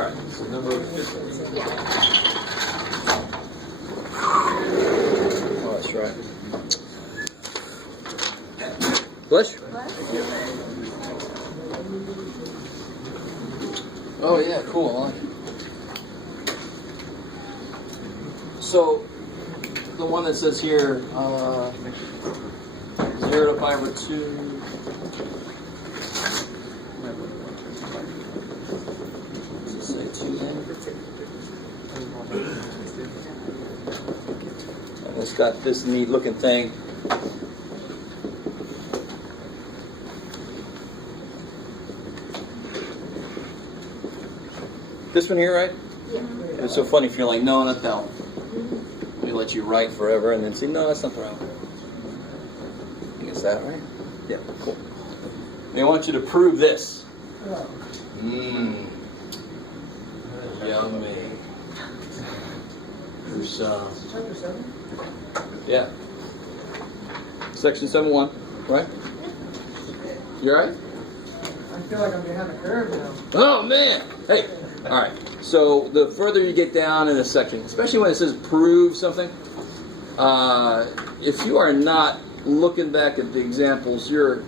All right, so number 15. Yeah. Oh, that's right. Bless you. Oh, yeah, cool. I like it. So, the one that says here, 0 to 5/2. Does it say 2n? And it's got this neat looking thing. This one here, right? Yeah. It's so funny if you're like, no, not that one. We let you write forever and then say, no, that's not the right one. I think it's that, right? Yeah, cool. They want you to prove this. Yummy. There's, Chapter 7? yeah. Section 7.1, right? You alright? I feel like I'm behind the curve now. Oh, man! Hey! Alright, so the further you get down in a section, especially when it says prove something, if you are not looking back at the examples, you're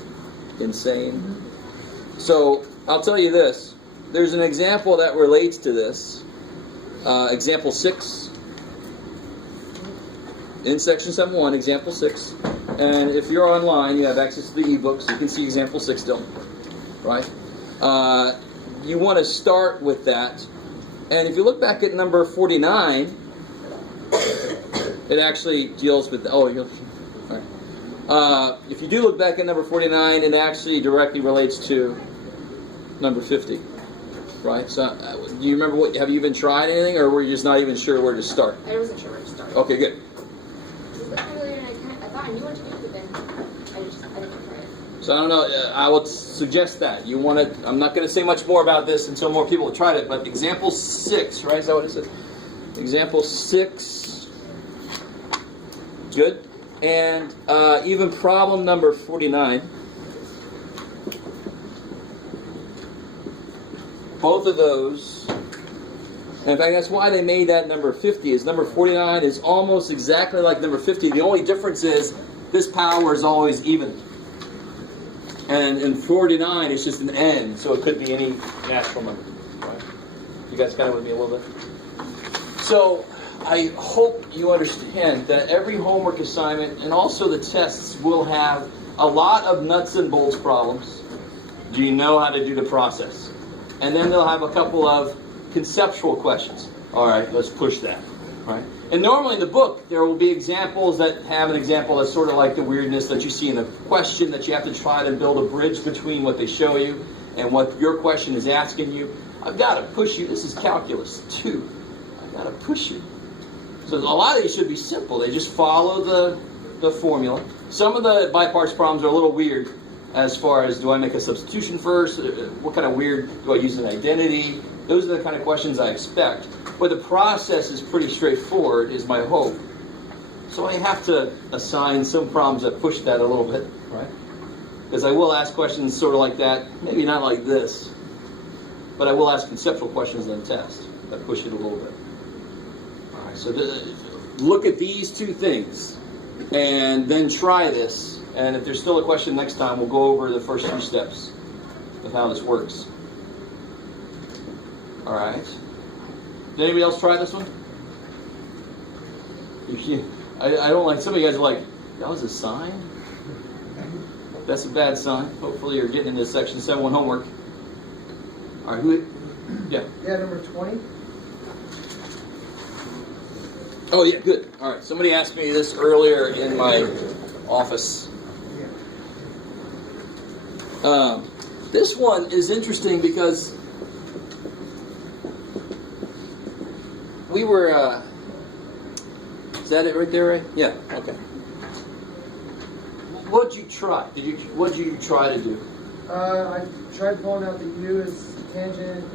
insane. So, I'll tell you this. There's an example that relates to this. Example 6. In section 7.1, example 6. And if you're online, you have access to the ebook, so you can see example 6 still. Right? You want to start with that. And if you look back at number 49, it actually deals with... all right. If you do look back at number 49, it actually directly relates to number 50. Right? So, do you remember what... Have you even tried anything, or were you just not even sure where to start? I wasn't sure where to start. Okay, good. I thought I knew what to do, but then I didn't try it. So I don't know, I would suggest that. You want to, I'm not going to say much more about this until more people have tried it, but example 6, right? Is that what it said? Example 6. Good. And even problem number 49. Both of those. In fact, that's why they made that number 50. Is number 49 is almost exactly like number 50. The only difference is this power is always even. And in 49, it's just an n, so it could be any natural number. Right? You guys kind of with me a little bit? So, I hope you understand that every homework assignment and also the tests will have a lot of nuts and bolts problems. Do you know how to do the process? And then they'll have a couple of conceptual questions. All right, let's push that. Right? And normally in the book, there will be examples that have an example that's sort of like the weirdness that you see in the question, that you have to try to build a bridge between what they show you and what your question is asking you. I've got to push you. This is calculus 2. I've got to push you. So a lot of these should be simple. They just follow the formula. Some of the by-parts problems are a little weird as far as, do I make a substitution first? What kind of weird, do I use an identity? Those are the kind of questions I expect. But the process is pretty straightforward, is my hope. So I have to assign some problems that push that a little bit, right? Because I will ask questions sort of like that, maybe not like this, but I will ask conceptual questions in the test that push it a little bit. All right, so look at these two things, and then try this. And if there's still a question next time, we'll go over the first few steps of how this works. All right. Did anybody else try this one? I don't like, some of you guys are like, that was a sign? That's a bad sign. Hopefully you're getting into section 7.1 homework. All right, yeah. Yeah, number 20. Oh, yeah, good. All right, somebody asked me this earlier in my office. This one is interesting because we were, is that it right there, Ray? Yeah, okay. What'd you try? What'd you try to do? I tried pulling out the u as tangent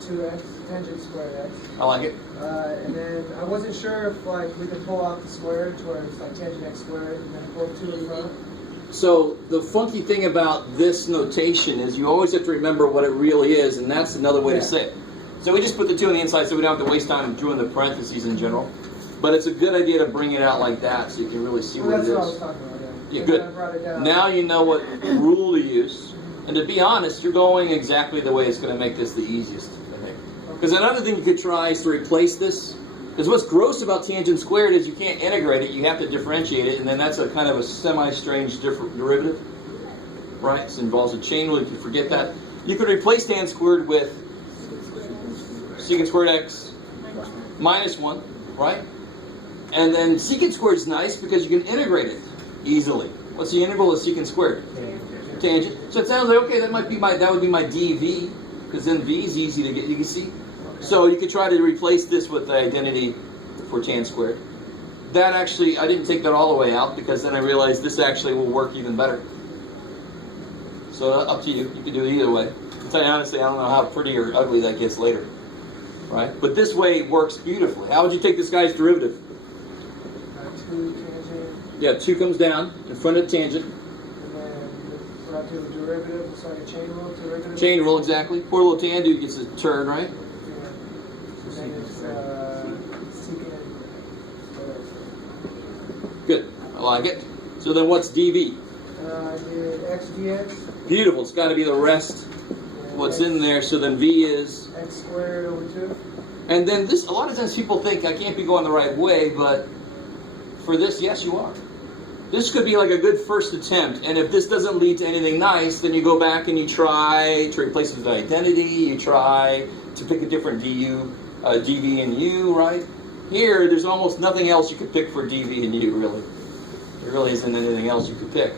2x, tangent squared x. I like it. And then I wasn't sure if like we could pull out the square to where it's like tangent x squared and then pull 2 in front. So the funky thing about this notation is you always have to remember what it really is, and that's another way to say it. So we just put the 2 on the inside so we don't have to waste time doing the parentheses in general. But it's a good idea to bring it out like that so you can really see what it is. That's what I was talking about, Yeah, And good. I brought it down. Now you know what rule to use. And to be honest, you're going exactly the way it's going to make this the easiest, I think. Because another thing you could try is to replace this. Because what's gross about tangent squared is you can't integrate it, you have to differentiate it, and then that's a kind of a semi-strange derivative. Right? It involves a chain rule, if you forget that. You could replace tan squared with secant squared x minus 1, right? And then secant squared is nice because you can integrate it easily. What's the integral of secant squared? Tangent. So it sounds like, okay, that would be my dv, because then v is easy to get, you can see. So you could try to replace this with the identity for tan squared. That actually, I didn't take that all the way out because then I realized this actually will work even better. So up to you. You can do it either way. To tell you honestly, I don't know how pretty or ugly that gets later. Right? But this way works beautifully. How would you take this guy's derivative? 2 tangent. Yeah, 2 comes down in front of tangent. And then when I do the derivative, it's like a chain rule derivative. Chain rule, exactly. Poor little tan dude gets a turn, right? Yeah. And then it's secant. Good. I like it. So then what's dv? I did x dx. Beautiful. It's got to be the rest. What's in there. So then v is... X squared over 2. And then this, a lot of times people think I can't be going the right way, but for this, yes, you are. This could be like a good first attempt, and if this doesn't lead to anything nice, then you go back and you try to replace it with identity, you try to pick a different dv and u, right? Here, there's almost nothing else you could pick for dv and u, really. There really isn't anything else you could pick.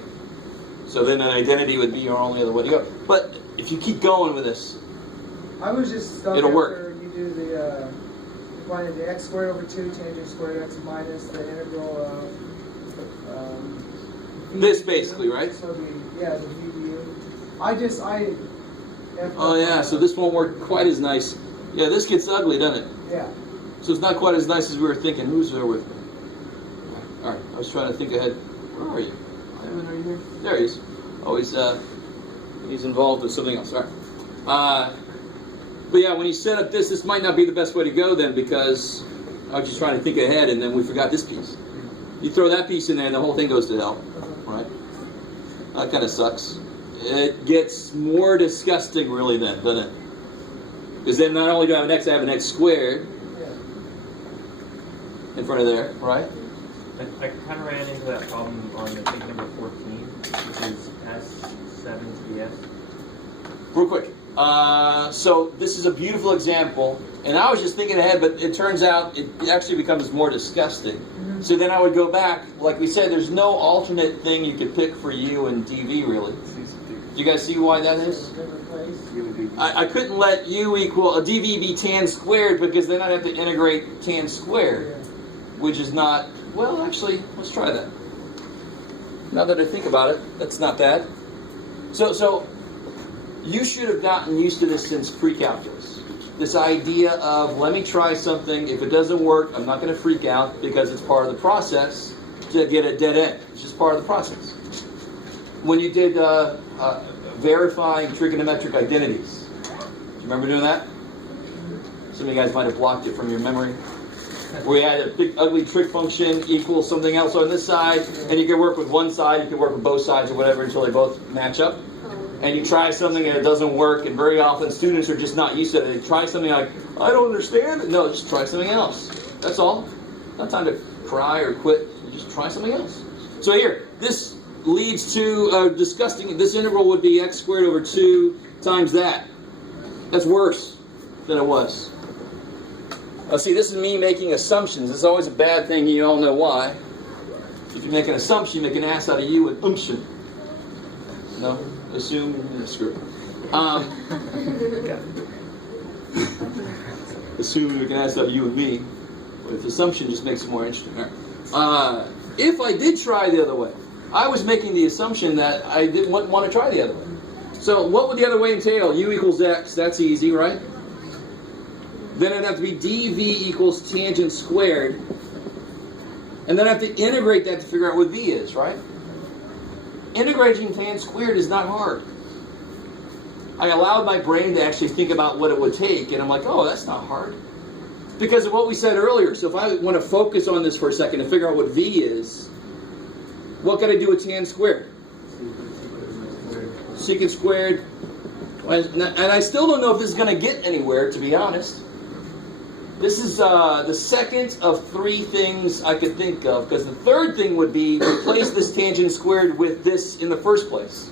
So then an identity would be your only other way to go. But if you keep going with this, I was just stuck it'll after work. you do the finding the x squared over 2 tangent squared x minus the integral of This basically, right? So the VDU. Oh yeah, so this won't work quite as nice. Yeah, this gets ugly, doesn't it? Yeah. So it's not quite as nice as we were thinking. Who's there with me? All right, I was trying to think ahead. Where are you? Ivan, are you here? There he is. Oh, he's involved with something else. All right. But yeah, when you set up this might not be the best way to go then, because I was just trying to think ahead and then we forgot this piece. You throw that piece in there and the whole thing goes to hell, right? That kind of sucks. It gets more disgusting really then, doesn't it? Because then not only do I have an x, I have an x squared in front of there, right? I kind of ran into that problem on the thing number 14, which is S7 to the S. Real quick. So this is a beautiful example, and I was just thinking ahead, but it turns out it actually becomes more disgusting. Mm-hmm. So then I would go back, like we said, there's no alternate thing you could pick for u and dv really. Do you guys see why that is? I couldn't let u equal a dv be tan squared because then I'd have to integrate tan squared, which is not, well actually, let's try that. Now that I think about it, that's not bad. So you should have gotten used to this since pre-calculus. This idea of, let me try something, if it doesn't work, I'm not going to freak out because it's part of the process to get a dead end. It's just part of the process. When you did verifying trigonometric identities, do you remember doing that? Some of you guys might have blocked it from your memory. Where you had a big ugly trig function equals something else on this side, and you can work with one side, you can work with both sides or whatever until they both match up. And you try something and it doesn't work, and very often students are just not used to it. They try something like, I don't understand it. No, just try something else. That's all. Not time to cry or quit. You just try something else. So here, this leads to disgusting, this integral would be x squared over 2 times that. That's worse than it was. See, this is me making assumptions. This is always a bad thing. You all know why. If you make an assumption, you make an ass out of you with umption. No? Assume, screw it. Assume you can ask out of you and me. But if assumption just makes it more interesting. If I did try the other way, I was making the assumption that I didn't want to try the other way. So what would the other way entail? U equals x. That's easy, right? Then it'd have to be dv equals tangent squared. And then I have to integrate that to figure out what v is, right? integrating tan squared is not hard. I allowed my brain to actually think about what it would take, and I'm like, oh, that's not hard. Because of what we said earlier. So if I want to focus on this for a second and figure out what V is, what can I do with tan squared? Secant squared. And I still don't know if this is going to get anywhere, to be honest. This is the second of three things I could think of, because the third thing would be replace this tangent squared with this in the first place.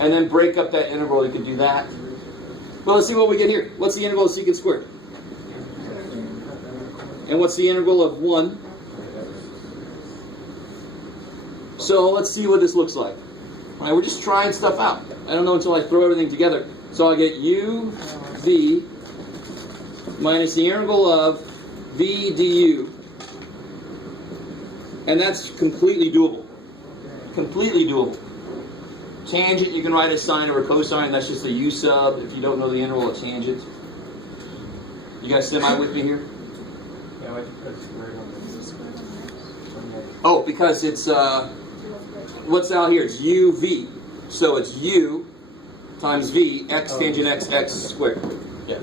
And then break up that integral. You could do that. Well, let's see what we get here. What's the integral of secant squared? And what's the integral of 1? So let's see what this looks like. All right, we're just trying stuff out. I don't know until I throw everything together. So I get u v minus the integral of v du. And that's completely doable. Completely doable. Tangent, you can write as sine over cosine. That's just a u sub if you don't know the integral of tangent. You guys semi with me here? Yeah, I just put squared on this. Oh, because it's, what's out here? It's uv. So it's u times v, x tangent x, x squared. Yeah,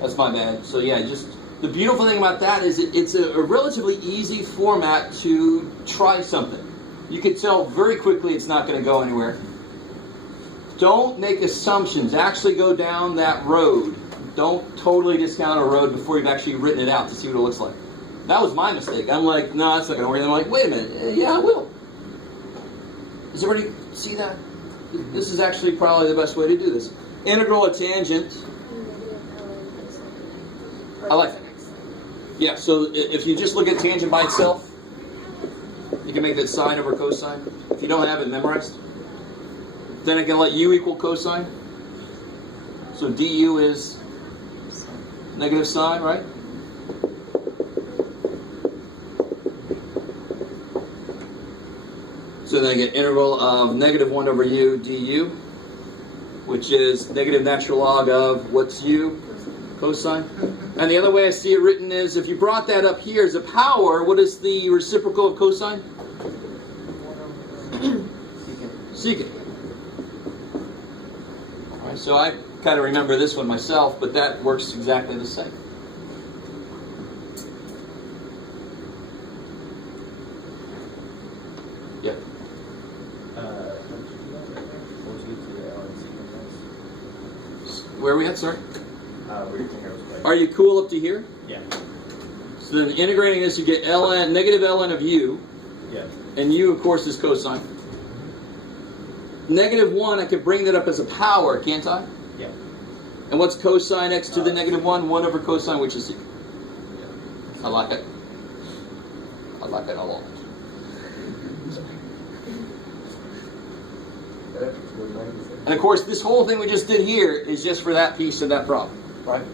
that's my bad. So yeah, just, the beautiful thing about that is it's a relatively easy format to try something. You can tell very quickly it's not going to go anywhere. Don't make assumptions. Actually go down that road. Don't totally discount a road before you've actually written it out to see what it looks like. That was my mistake. I'm like, no, that's not going to work. And I'm like, wait a minute. Yeah, it will. Does everybody see that? This is actually probably the best way to do this. Integral of tangent. I like that. Yeah, so if you just look at tangent by itself, you can make that sine over cosine. If you don't have it memorized, then I can let u equal cosine. So du is negative sine, right? So then I get integral of negative 1 over u du, which is negative natural log of, what's u? Cosine. And the other way I see it written is, if you brought that up here as a power, what is the reciprocal of cosine? Secant. All right, so I kind of remember this one myself, but that works exactly the same. Yeah. Where are we at, sir? Are you cool up to here? Yeah. So then integrating this, you get ln, negative ln of u. Yeah. And u, of course, is cosine. Negative 1, I could bring that up as a power, can't I? Yeah. And what's cosine x to the negative 1? 1 over cosine, which is secant. Yeah. I like it. I like it a lot. And of course, this whole thing we just did here is just for that piece of that problem, right?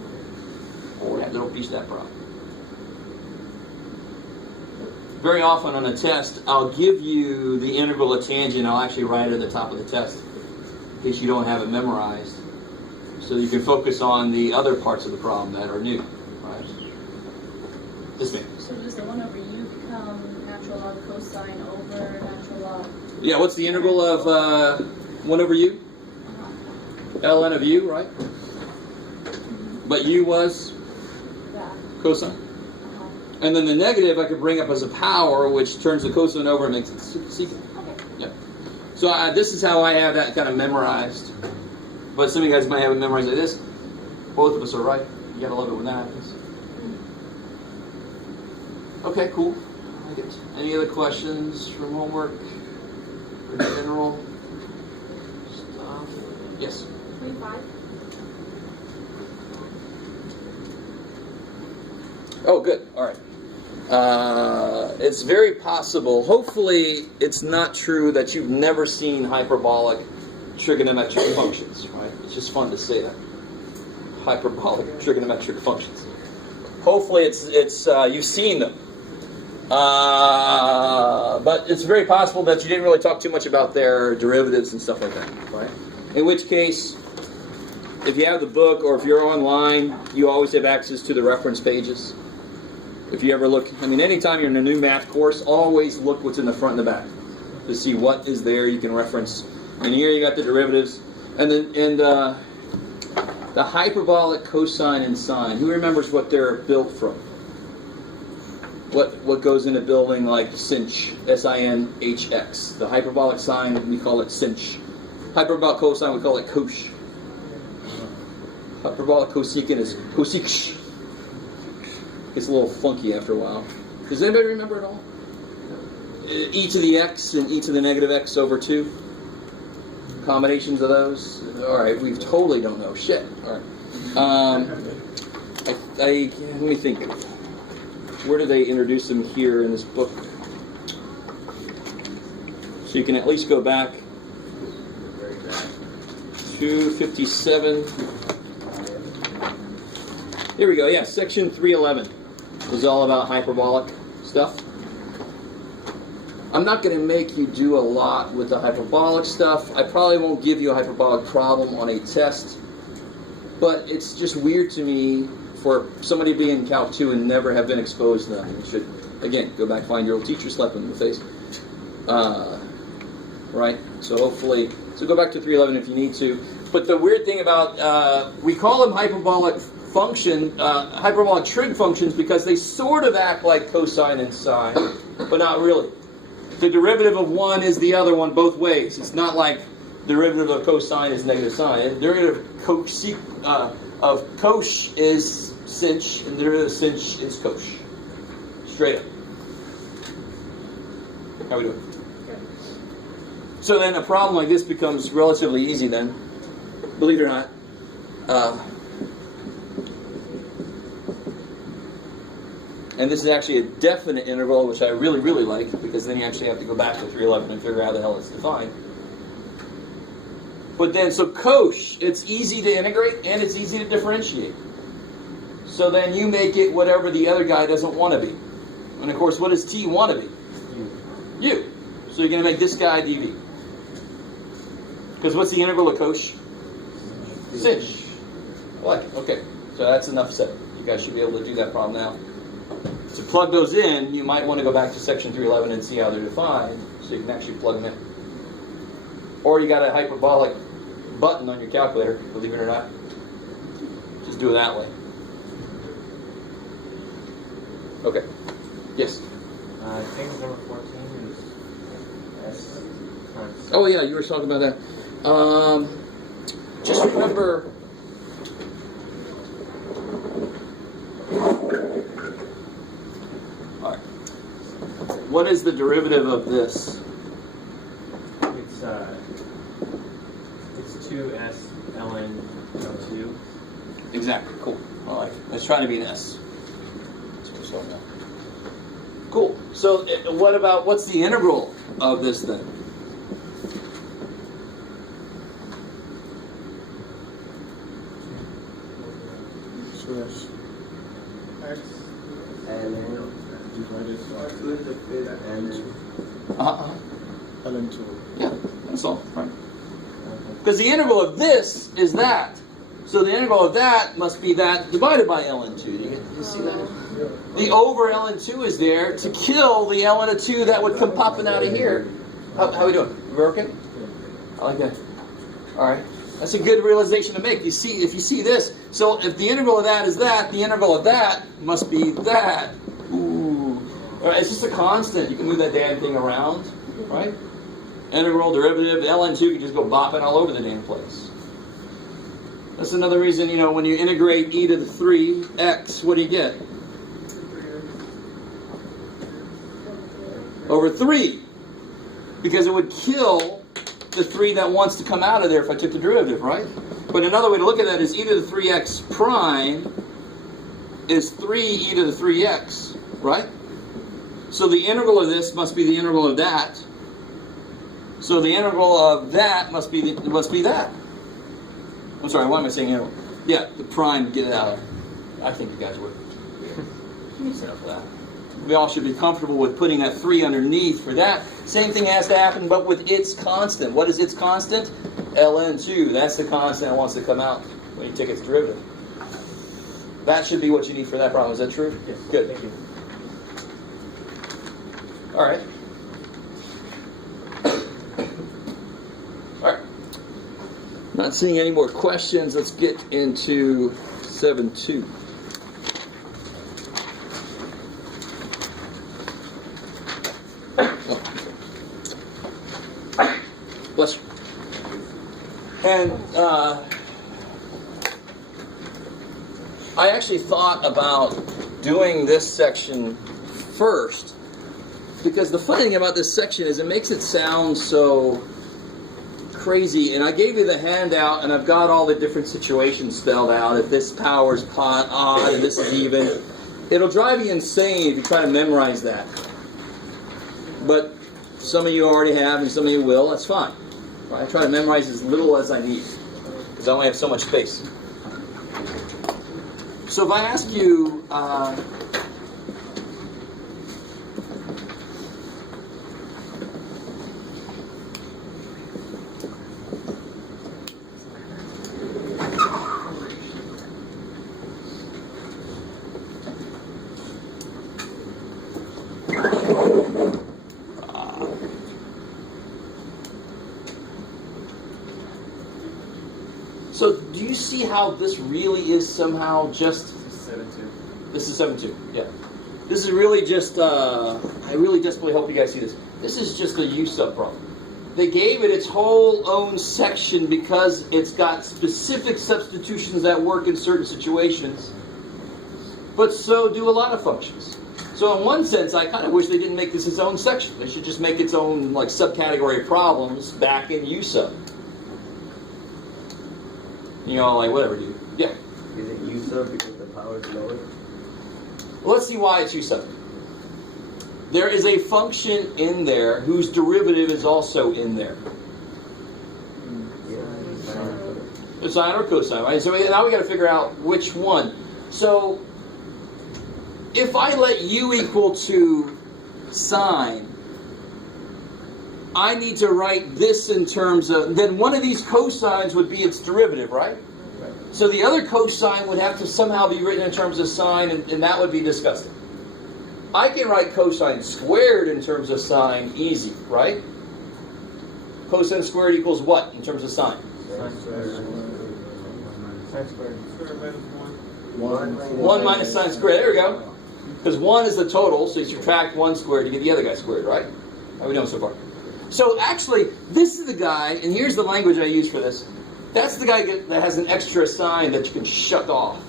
Or that little piece of that problem. Very often on a test, I'll give you the integral of tangent. I'll actually write it at the top of the test in case you don't have it memorized, so you can focus on the other parts of the problem that are new, right? This thing. So does the 1 over u become natural log cosine over natural log? Yeah, what's the integral of 1 over u? Ln of u, right? But u was Yeah. cosine. And then the negative I could bring up as a power, which turns the cosine over and makes it secant. Okay. Yeah. So this is how I have that kind of memorized. But some of you guys might have it memorized like this. Both of us are right. You gotta love it when that happens. Okay, cool. I like it. Any other questions from homework? Or general stuff? Yes. 25. Oh, good. All right. It's very possible, hopefully it's not true that you've never seen hyperbolic trigonometric functions, right? It's just fun to say that. Hyperbolic trigonometric functions. Hopefully it's you've seen them. But it's very possible that you didn't really talk too much about their derivatives and stuff like that, right? In which case, if you have the book or if you're online, you always have access to the reference pages. If you ever look, I mean, anytime you're in a new math course, always look what's in the front and the back. to see what is there. You can reference. And here you got the derivatives. And the hyperbolic, cosine, and sine. Who remembers what they're built from? What goes into building like sinh, S-I-N-H-X. The hyperbolic sine, we call it sinh. Hyperbolic cosine, we call it cosh. Hyperbolic cosecant is cosec. It's a little funky after a while. Does anybody remember it all? E to the x and e to the negative x over 2. Combinations of those. All right, we totally don't know. Shit. All right. Let me think. Where do they introduce them here in this book? So you can at least go back to 57. Here we go. Yeah, section 311 is all about hyperbolic stuff. I'm not going to make you do a lot with the hyperbolic stuff. I probably won't give you a hyperbolic problem on a test. But it's just weird to me for somebody to be in Calc 2 and never have been exposed to them. You should, again, go back, find your old teacher, slap them in the face. Right? So hopefully, so go back to 311 if you need to. But the weird thing about, we call them hyperbolic trig functions because they sort of act like cosine and sine, but not really. The derivative of one is the other one both ways. It's not like derivative of cosine is negative sine. The derivative of cosh is sinh, and the derivative of sinh is cosh. Straight up. How we doing? So then a problem like this becomes relatively easy then, believe it or not. And this is actually a definite integral, which I really, really like, because then you actually have to go back to 311 and figure out how the hell it's defined. But then, so cosh, it's easy to integrate and it's easy to differentiate. So then you make it whatever the other guy doesn't want to be. And of course, what does t want to be? U. So you're going to make this guy dv. Because what's the integral of cosh? Sinh. I like it. Okay, so that's enough said. You guys should be able to do that problem now. To plug those in, you might want to go back to section 311 and see how they're defined, so you can actually plug them in. Or you got a hyperbolic button on your calculator, believe it or not. Just do it that way. Okay. Yes? I think number 14 is S times. Oh yeah, you were talking about that. Just remember... What is the derivative of this? It's 2s ln 2. Exactly. Cool. I like it. It's trying to be an S. That's what we're talking about. Cool. So what's the integral of this then? Slash X. ln divided by ln2. Yeah, that's all. Right. Because the integral of this is that. So the integral of that must be that divided by ln2. Do you see that? The over ln2 is there to kill the ln of 2 that would come popping out of here. How we doing? We're okay? I like that. All right. That's a good realization to make. You see, if you see this, so if the integral of that is that, the integral of that must be that. Ooh. All right, it's just a constant. You can move that damn thing around, right? Integral, derivative, ln2 can just go bopping all over the damn place. That's another reason, when you integrate e to the 3x, what do you get? Over 3. Because it would kill the 3 that wants to come out of there if I took the derivative, right? But another way to look at that is e to the 3x prime is 3 e to the 3x, right? So the integral of this must be the integral of that. So the integral of that must be that. I'm sorry, why am I saying integral? Yeah, the prime, get it out. I think you guys would. That's enough of that. We all should be comfortable with putting that 3 underneath for that. Same thing has to happen, but with its constant. What is its constant? ln2. That's the constant that wants to come out when you take its derivative. That should be what you need for that problem. Is that true? Yes. Good. Thank you. All right. Not seeing any more questions. Let's get into 7.2. Bless you. And I actually thought about doing this section first, because the funny thing about this section is it makes it sound so crazy. And I gave you the handout, and I've got all the different situations spelled out. If this power is odd and this is even, it'll drive you insane if you try to memorize that. But some of you already have, and some of you will. That's fine. I try to memorize as little as I need, because I only have so much space. So if I ask you, so do you see how this really is somehow just... This is 7.2, yeah. This is really just, I really desperately hope you guys see this. This is just a U-sub problem. They gave it its whole own section because it's got specific substitutions that work in certain situations. But so do a lot of functions. So in one sense, I kind of wish they didn't make this its own section. They should just make its own like subcategory of problems back in U-sub. You know, like whatever, dude. Yeah. Is it U-sub because the power is lower? Well, let's see why it's U-sub. There is a function in there whose derivative is also in there. Yeah. Sine or cosine, right? So now we got to figure out which one. So if I let u equal to sine, I need to write this in terms of, then one of these cosines would be its derivative, right? So the other cosine would have to somehow be written in terms of sine, and that would be disgusting. I can write cosine squared in terms of sine easy, right? Cosine squared equals what in terms of sine? Sine squared. Sine squared. 1 minus sine squared. There we go. Because 1 is the total, so you subtract 1 squared to get the other guy squared, right? How are we doing so far? So actually, this is the guy, and here's the language I use for this. That's the guy that has an extra sign that you can shut off.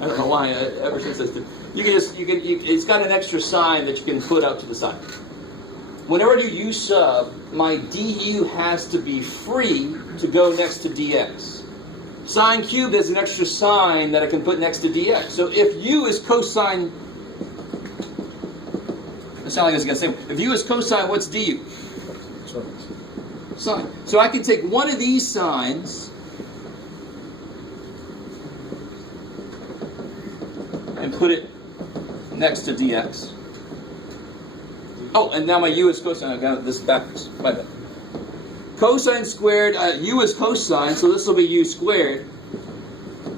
I don't know why. Ever since this, it's got an extra sign that you can put up to the side. Whenever I do u sub, my du has to be free to go next to dx. Sine cubed has an extra sign that I can put next to dx. So if u is cosine, it sounds like I was going to say, if u is cosine, what's du? Sine. So I can take one of these signs and put it next to dx. Oh, and now my u is cosine. I got this backwards. My bad. Cosine squared, u is cosine, so this will be u squared.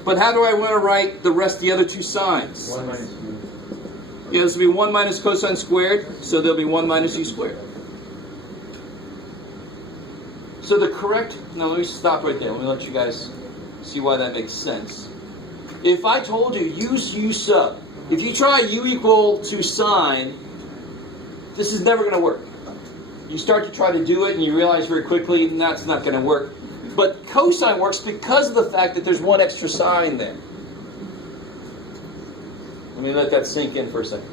But how do I want to write the rest of the other two signs? 1 minus u. Yeah, this will be 1 minus cosine squared, so there'll be 1 minus u squared. So the correct, now let me stop right there. Let me let you guys see why that makes sense. If I told you use u sub, if you try u equal to sine, this is never going to work. You start to try to do it and you realize very quickly that's not going to work. But cosine works because of the fact that there's one extra sign there. Let me let that sink in for a second.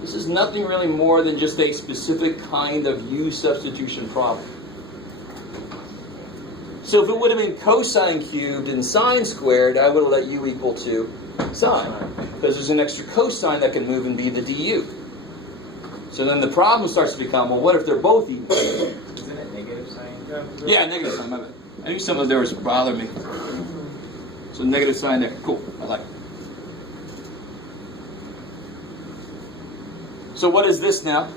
This is nothing really more than just a specific kind of u substitution problem. So if it would have been cosine cubed and sine squared, I would have let u equal to sine. Because there's an extra cosine that can move and be the du. So then the problem starts to become, well, what if they're both equal? Isn't it negative sign? Yeah, negative sign, my bad. I knew some of there was bothering me. So negative sign there. Cool, I like it. So what is this now?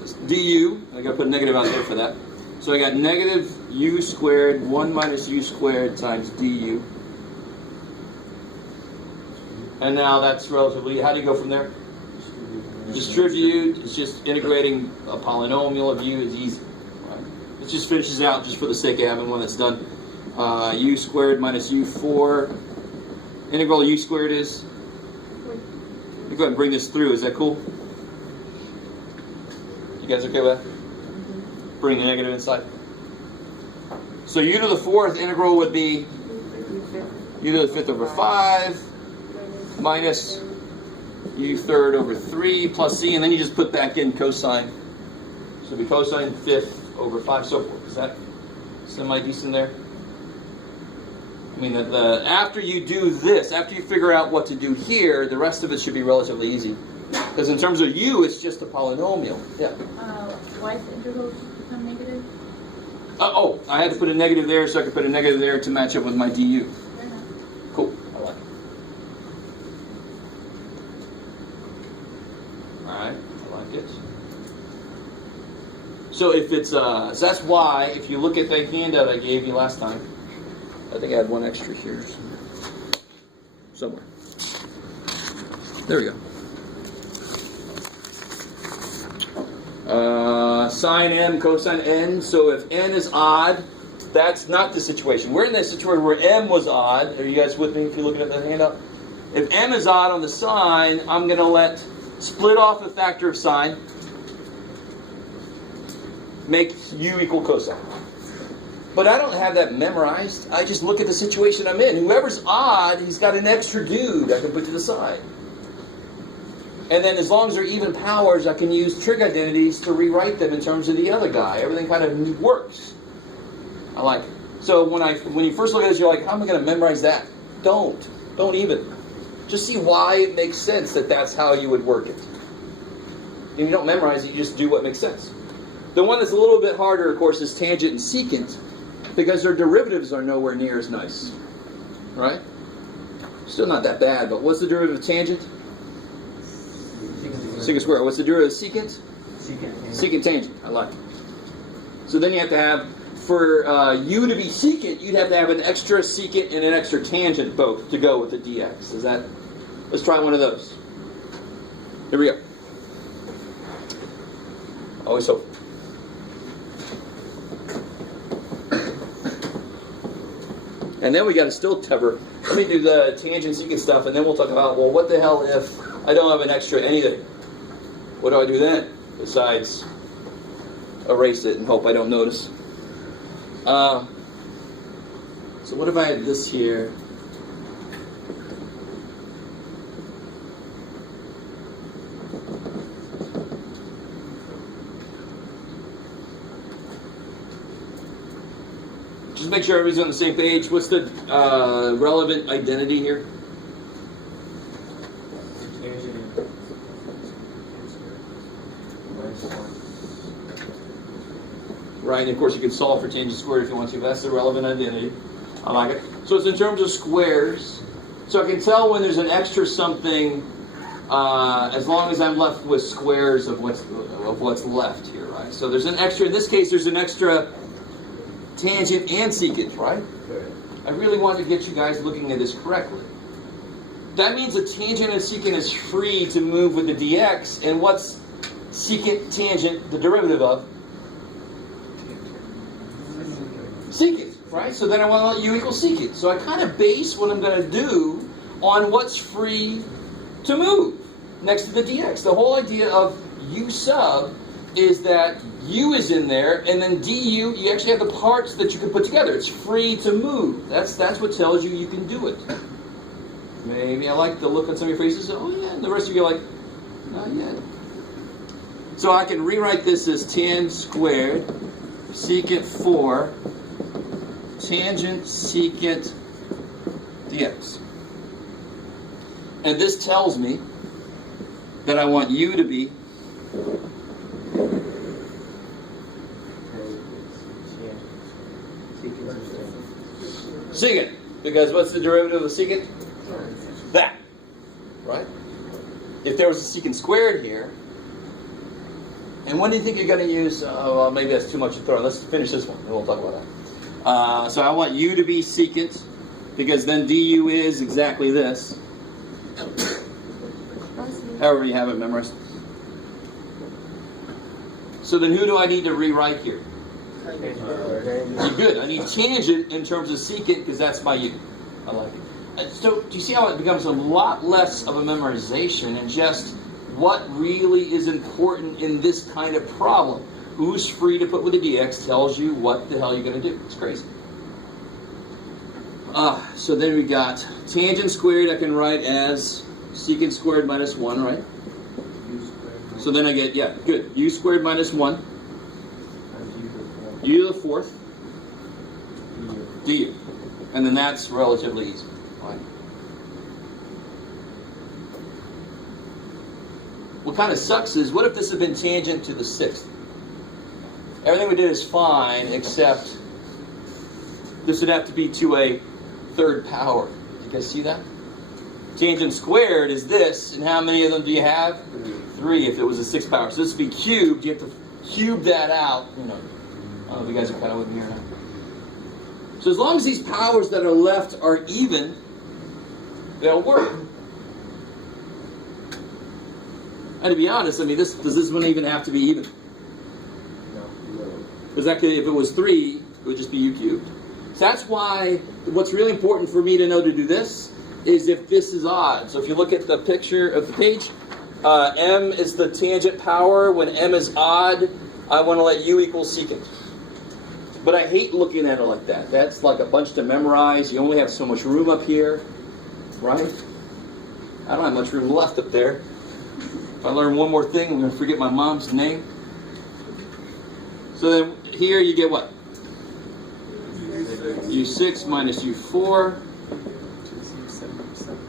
It's du. I got to put a negative out there for that. So I got negative u squared, 1 minus u squared times du. And now that's relatively, how do you go from there? Distribute is just integrating a polynomial of u is easy. Right? It just finishes out just for the sake of having one that's done. U squared minus u4. Integral of u squared is. Let me go ahead and bring this through. Is that cool? You guys okay with that? Bring the negative inside. So u to the fourth integral would be u to the fifth over 5 minus u third over 3 plus c, and then you just put back in cosine. So it'd be cosine fifth over 5, so forth. Is that semi-decent there? I mean, after you do this, after you figure out what to do here, the rest of it should be relatively easy. Because in terms of u, it's just a polynomial. Yeah. Why is the integral become negative? Oh, I had to put a negative there so I could put a negative there to match up with my du. Fair enough. Cool. I like it. Alright, I like it. So if it's, so that's why, if you look at the handout I gave you last time, I think I had one extra here somewhere. There we go. Sine m, cosine n. So if n is odd, that's not the situation. We're in that situation where m was odd. Are you guys with me if you're looking at the handout? If m is odd on the sine, I'm going to split off the factor of sine, make u equal cosine. But I don't have that memorized. I just look at the situation I'm in. Whoever's odd, he's got an extra dude I can put to the side. And then as long as they're even powers, I can use trig identities to rewrite them in terms of the other guy. Everything kind of works. I like it. So when you first look at this, you're like, how am I going to memorize that? Don't even. Just see why it makes sense that that's how you would work it. If you don't memorize it, you just do what makes sense. The one that's a little bit harder, of course, is tangent and secant, because their derivatives are nowhere near as nice. Right? Still not that bad, but what's the derivative of tangent? Secant squared. What's the derivative of secant? Secant tangent. I like it. So then you have to have, for u to be secant, you'd have to have an extra secant and an extra tangent both to go with the dx. Is that? Let's try one of those. Here we go. Always hope. And then we got to still cover. Let me do the tangent secant stuff, and then we'll talk about, well, what the hell if I don't have an extra anything? What do I do then? Besides erase it and hope I don't notice. So what if I had this here? Just make sure everybody's on the same page. What's the relevant identity here? Right, and of course you can solve for tangent squared if you want to, but that's the relevant identity. I like it. So it's in terms of squares. So I can tell when there's an extra something as long as I'm left with squares of what's left here, right? So there's an extra, in this case there's an extra tangent and secant, right? I really want to get you guys looking at this correctly. That means the tangent and secant is free to move with the dx, and what's secant tangent the derivative of? Secant, right? So then I want to let u equal secant. So I kind of base what I'm going to do on what's free to move next to the dx. The whole idea of u sub is that u is in there, and then du, you actually have the parts that you can put together. It's free to move. That's what tells you can do it. Maybe I like the look on some of your faces. Oh yeah, and the rest of you are like, not yet. So I can rewrite this as tan squared secant 4 tangent secant dx. And this tells me that I want u to be secant. Because what's the derivative of secant? That. Right? If there was a secant squared here, and when do you think you're going to use, well, maybe that's too much to throw in. Let's finish this one, and we'll talk about that. So I want u to be secant, because then du is exactly this. However you have it memorized. So then who do I need to rewrite here? Tangent. Good. I need tangent in terms of secant because that's my u. I like it. So do you see how it becomes a lot less of a memorization and just what really is important in this kind of problem? Who's free to put with a dx tells you what the hell you're going to do. It's crazy. So then we got tangent squared I can write as secant squared minus 1, right? So then I get, yeah, good. U squared minus 1. U to the fourth. Du. And then that's relatively easy. Right? What kind of sucks is, what if this had been tangent to the sixth? Everything we did is fine, except this would have to be to a third power. You guys see that? Tangent squared is this, and how many of them do you have? 3 if it was a 6th power. So this would be cubed. You have to cube that out. You know, I don't know if you guys are kind of with me or not. So as long as these powers that are left are even, they'll work. And to be honest, I mean, does this one even have to be even? Because that could, if it was 3, it would just be u cubed. So that's why what's really important for me to know to do this is if this is odd. So if you look at the picture of the page, m is the tangent power. When m is odd, I want to let u equal secant. But I hate looking at it like that. That's like a bunch to memorize. You only have so much room up here, right? I don't have much room left up there. If I learn one more thing, I'm going to forget my mom's name. So then here you get what? U6 minus U4.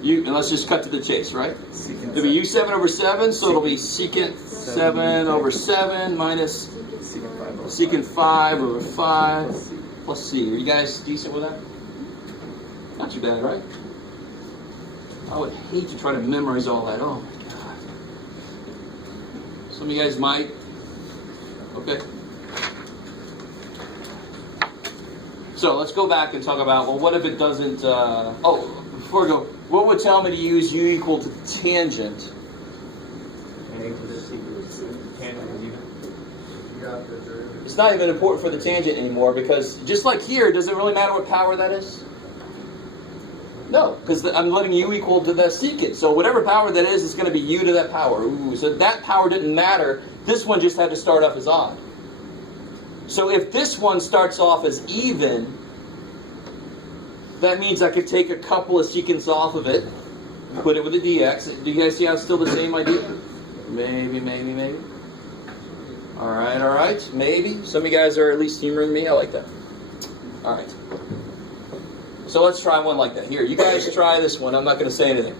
And let's just cut to the chase, right? It'll be U7 over 7, so it'll be secant 7 over 7 minus secant 5 over 5 plus c. Are you guys decent with that? Not too bad, right? I would hate to try to memorize all that. Oh my God. Some of you guys might. Okay. So let's go back and talk about, well, what if it doesn't, before we go, what would tell me to use u equal to tangent? It's not even important for the tangent anymore because just like here, does it really matter what power that is? No, because I'm letting u equal to the secant. So whatever power that is, it's going to be u to that power. Ooh, so that power didn't matter. This one just had to start off as odd. So if this one starts off as even, that means I could take a couple of secants off of it, put it with a dx. Do you guys see how it's still the same idea? Maybe, maybe, maybe. All right, maybe. Some of you guys are at least humoring me. I like that. All right. So let's try one like that. Here, you guys try this one. I'm not going to say anything.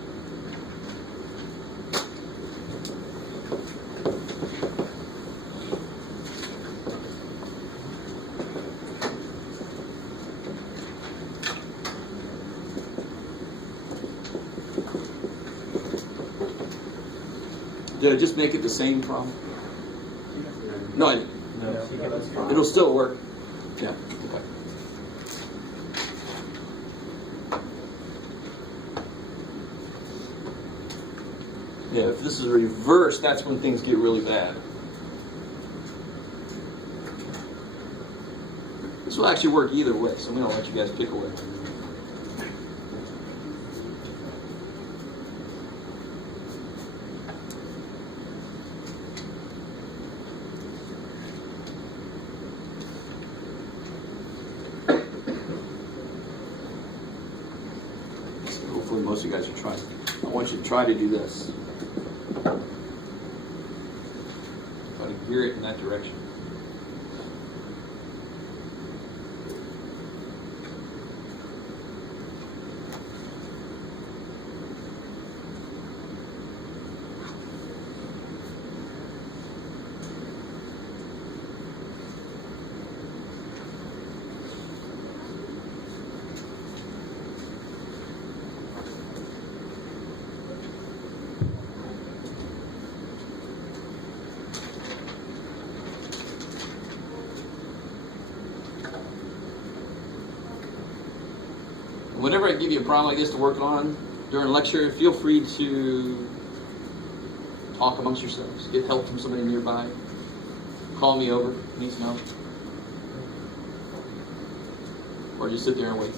Did I just make it the same problem? No, I didn't. No. It'll still work. Yeah. Okay. Yeah, if this is reversed, that's when things get really bad. This will actually work either way, so I'm going to let you guys pick away. Hopefully most of you guys are trying. I want you to try to do this. Try to gear it in that direction. Whenever I give you a problem like this to work on during a lecture, feel free to talk amongst yourselves. Get help from somebody nearby. call me over. Needs to know. Or just sit there and wait.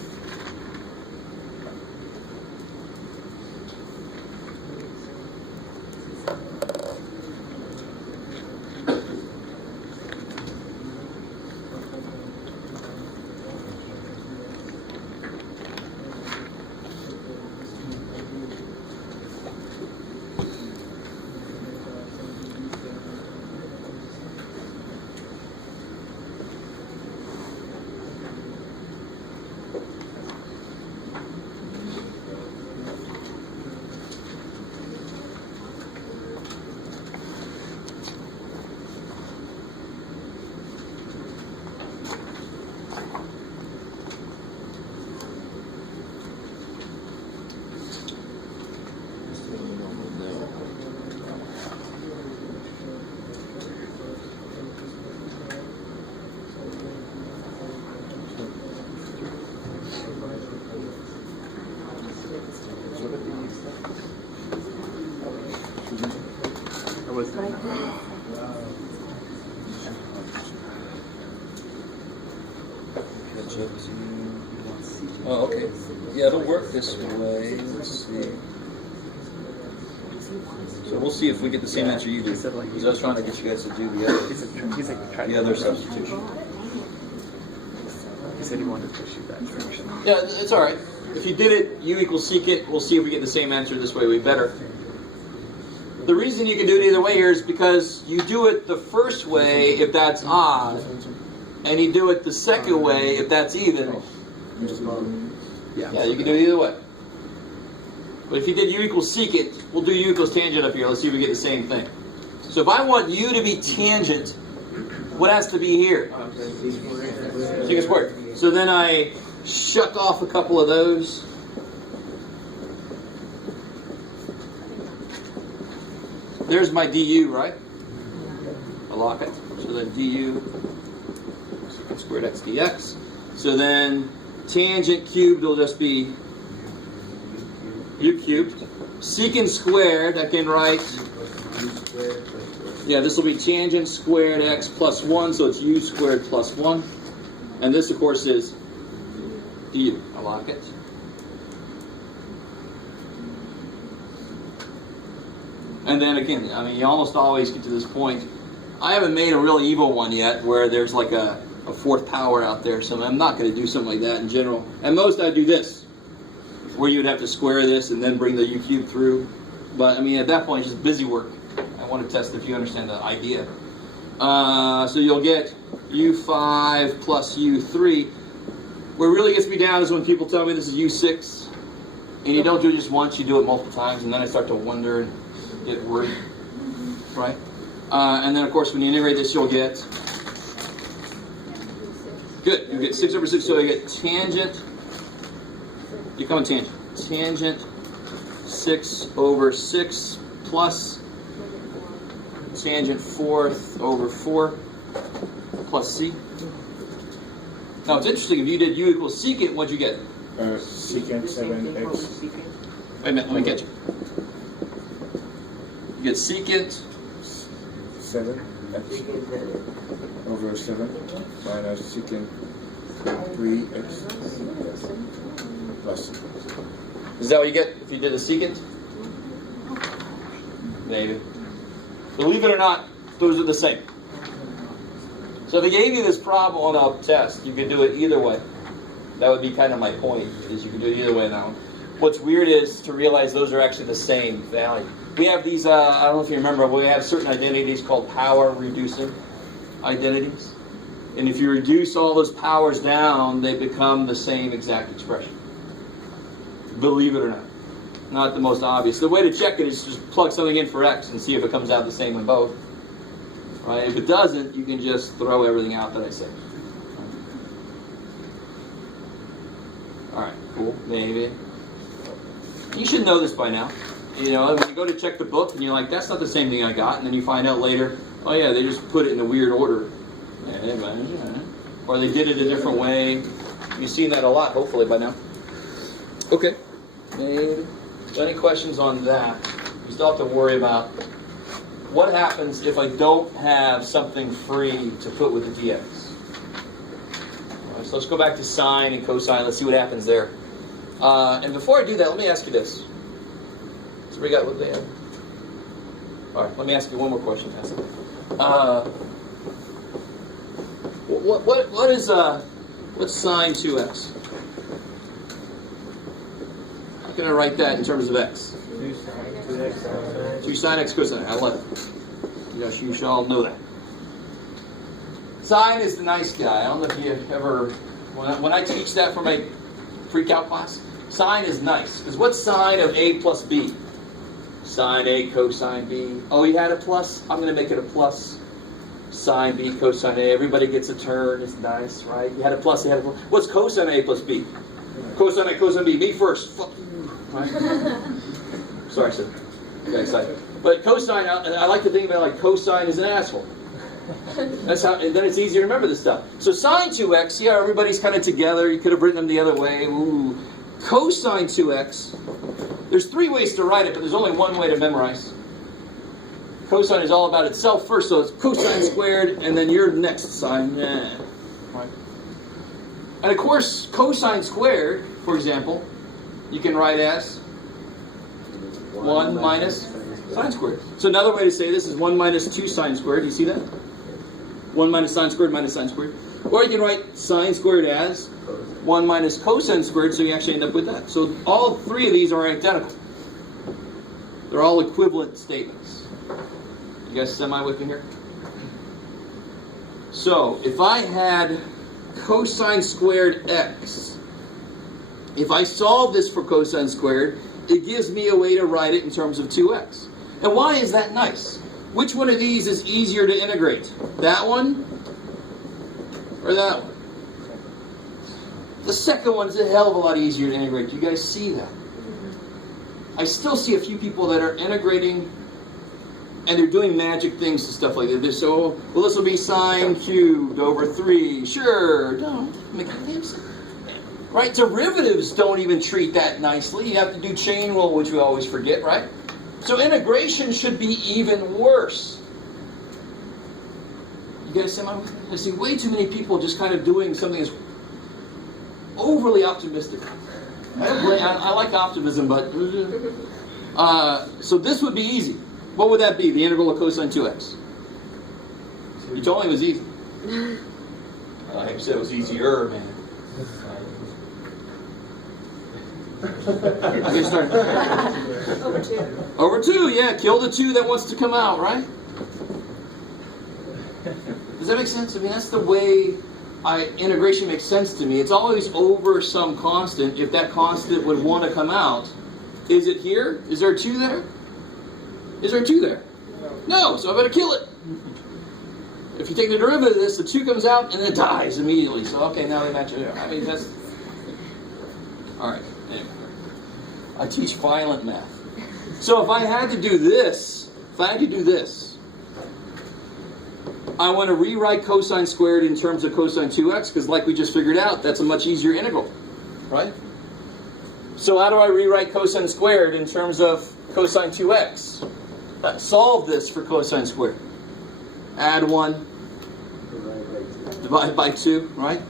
Oh, okay. Yeah, it'll work this way. Let's see. So we'll see if we get the same answer you do. Because I was trying to get you guys to do the other substitution. He said he wanted to push you that direction. Yeah, it's all right. If you did it, u equals secant, we'll see if we get the same answer this way. We better. The reason you can do it either way here is because you do it the first way if that's odd, and you do it the second way if that's even. Yeah, you can do it either way. But if you did u equals secant, we'll do u equals tangent up here. Let's see if we get the same thing. So if I want u to be tangent, what has to be here? Secant squared. So then I shuck off a couple of those. There's my du, right? I lock it. So then du squared x dx. So then tangent cubed will just be u cubed. Secant squared, I can write, yeah, this will be tangent squared x plus 1, so it's u squared plus 1. And this, of course, is du. I lock it. And then again, I mean, you almost always get to this point. I haven't made a real evil one yet where there's like a fourth power out there, so I'm not going to do something like that in general. At most, I do this, where you'd have to square this and then bring the u cubed through. But I mean, at that point, it's just busy work. I want to test if you understand the idea. So you'll get u5 plus u3. Where it really gets me down is when people tell me this is u6, and you don't do it just once, you do it multiple times, and then I start to wonder and get worried, right? And then, of course, when you integrate this, you'll get, good, you get 6 over 6, so you get tangent, you come in tangent, tangent 6 over 6 plus tangent 4 over 4 plus c. Now, it's interesting, if you did u equals secant, what'd you get? Secant 7x. Wait a minute, let me get you. You get secant 7x over 7 minus secant 3x plus. Is that what you get if you did a secant? Maybe. Believe it or not, those are the same. So if they gave you this problem on a test, you could do it either way. That would be kind of my point, is you can do it either way now. What's weird is to realize those are actually the same value. We have these, I don't know if you remember, but we have certain identities called power reducing identities. And if you reduce all those powers down, they become the same exact expression. Believe it or not. Not the most obvious. The way to check it is just plug something in for x and see if it comes out the same in both. Right? If it doesn't, you can just throw everything out that I said. Alright, cool. Maybe. You should know this by now. You know, when you go to check the book and you're like, that's not the same thing I got, and then you find out later, oh yeah, they just put it in a weird order. Or they did it a different way. You've seen that a lot, hopefully, by now. Okay. Maybe. So any questions on that? You still have to worry about what happens if I don't have something free to put with the dx? All right, so let's go back to sine and cosine. Let's see what happens there. And before I do that, let me ask you this. So we got what they have. All right, let me ask you one more question, Tessa. What's sine 2x? I'm going to write that in terms of x. 2 sine x cosine. I love it. Yes, you should all know that. Sine is the nice guy. I don't know if you ever, when I teach that for my pre-calc class, sine is nice. Because what's sine of a plus b? Sine a cosine b. Oh, you had a plus? I'm going to make it a plus. Sine b cosine a. Everybody gets a turn. It's nice, right? You had a plus, you had a plus. What's cosine a plus b? Cosine a cosine b. Me first. Fuck you. Right? Sorry, sir. I got excited. But cosine, I like to think about it like cosine is an asshole. That's how, and then it's easier to remember this stuff. So sine 2x, yeah, everybody's kind of together. You could have written them the other way. Ooh. Cosine 2x, there's 3 ways to write it, but there's only one way to memorize. Cosine is all about itself first, so it's cosine squared, and then your next sine. Right. And of course, cosine squared, for example, you can write as 1 minus sine squared. So another way to say this is 1 minus 2 sine squared. Do you see that? 1 minus sine squared minus sine squared. Or you can write sine squared as 1 minus cosine squared, so you actually end up with that. So all 3 of these are identical. They're all equivalent statements. You guys semi with me here? So if I had cosine squared x, if I solve this for cosine squared, it gives me a way to write it in terms of 2x. And why is that nice? Which one of these is easier to integrate? That one or that one? The second one is a hell of a lot easier to integrate. Do you guys see that? I still see a few people that are integrating and they're doing magic things and stuff like that. They're so, well, this will be sine cubed over 3. Sure, don't make it fancy. Right? Derivatives don't even treat that nicely. You have to do chain rule, which we always forget, right? So integration should be even worse. You guys see my? I see way too many people just kind of doing something that's overly optimistic. I like optimism, but so this would be easy. What would that be? The integral of cosine 2x. You told me it was easy. I said it was easier, man. I can start. Over 2. Over 2, yeah. Kill the 2 that wants to come out, right? Does that make sense? I mean, that's the way integration makes sense to me. It's always over some constant. If that constant would want to come out, is it here? Is there a 2 there? Is there a 2 there? No, so I better kill it. If you take the derivative of this, the 2 comes out and then it dies immediately. So, okay, now they match it. I mean, that's... All right. Anyway. I teach violent math. So if I had to do this, I want to rewrite cosine squared in terms of cosine 2x, because like we just figured out, that's a much easier integral, right? So how do I rewrite cosine squared in terms of cosine 2x? Solve this for cosine squared. Add 1, divide by 2, right?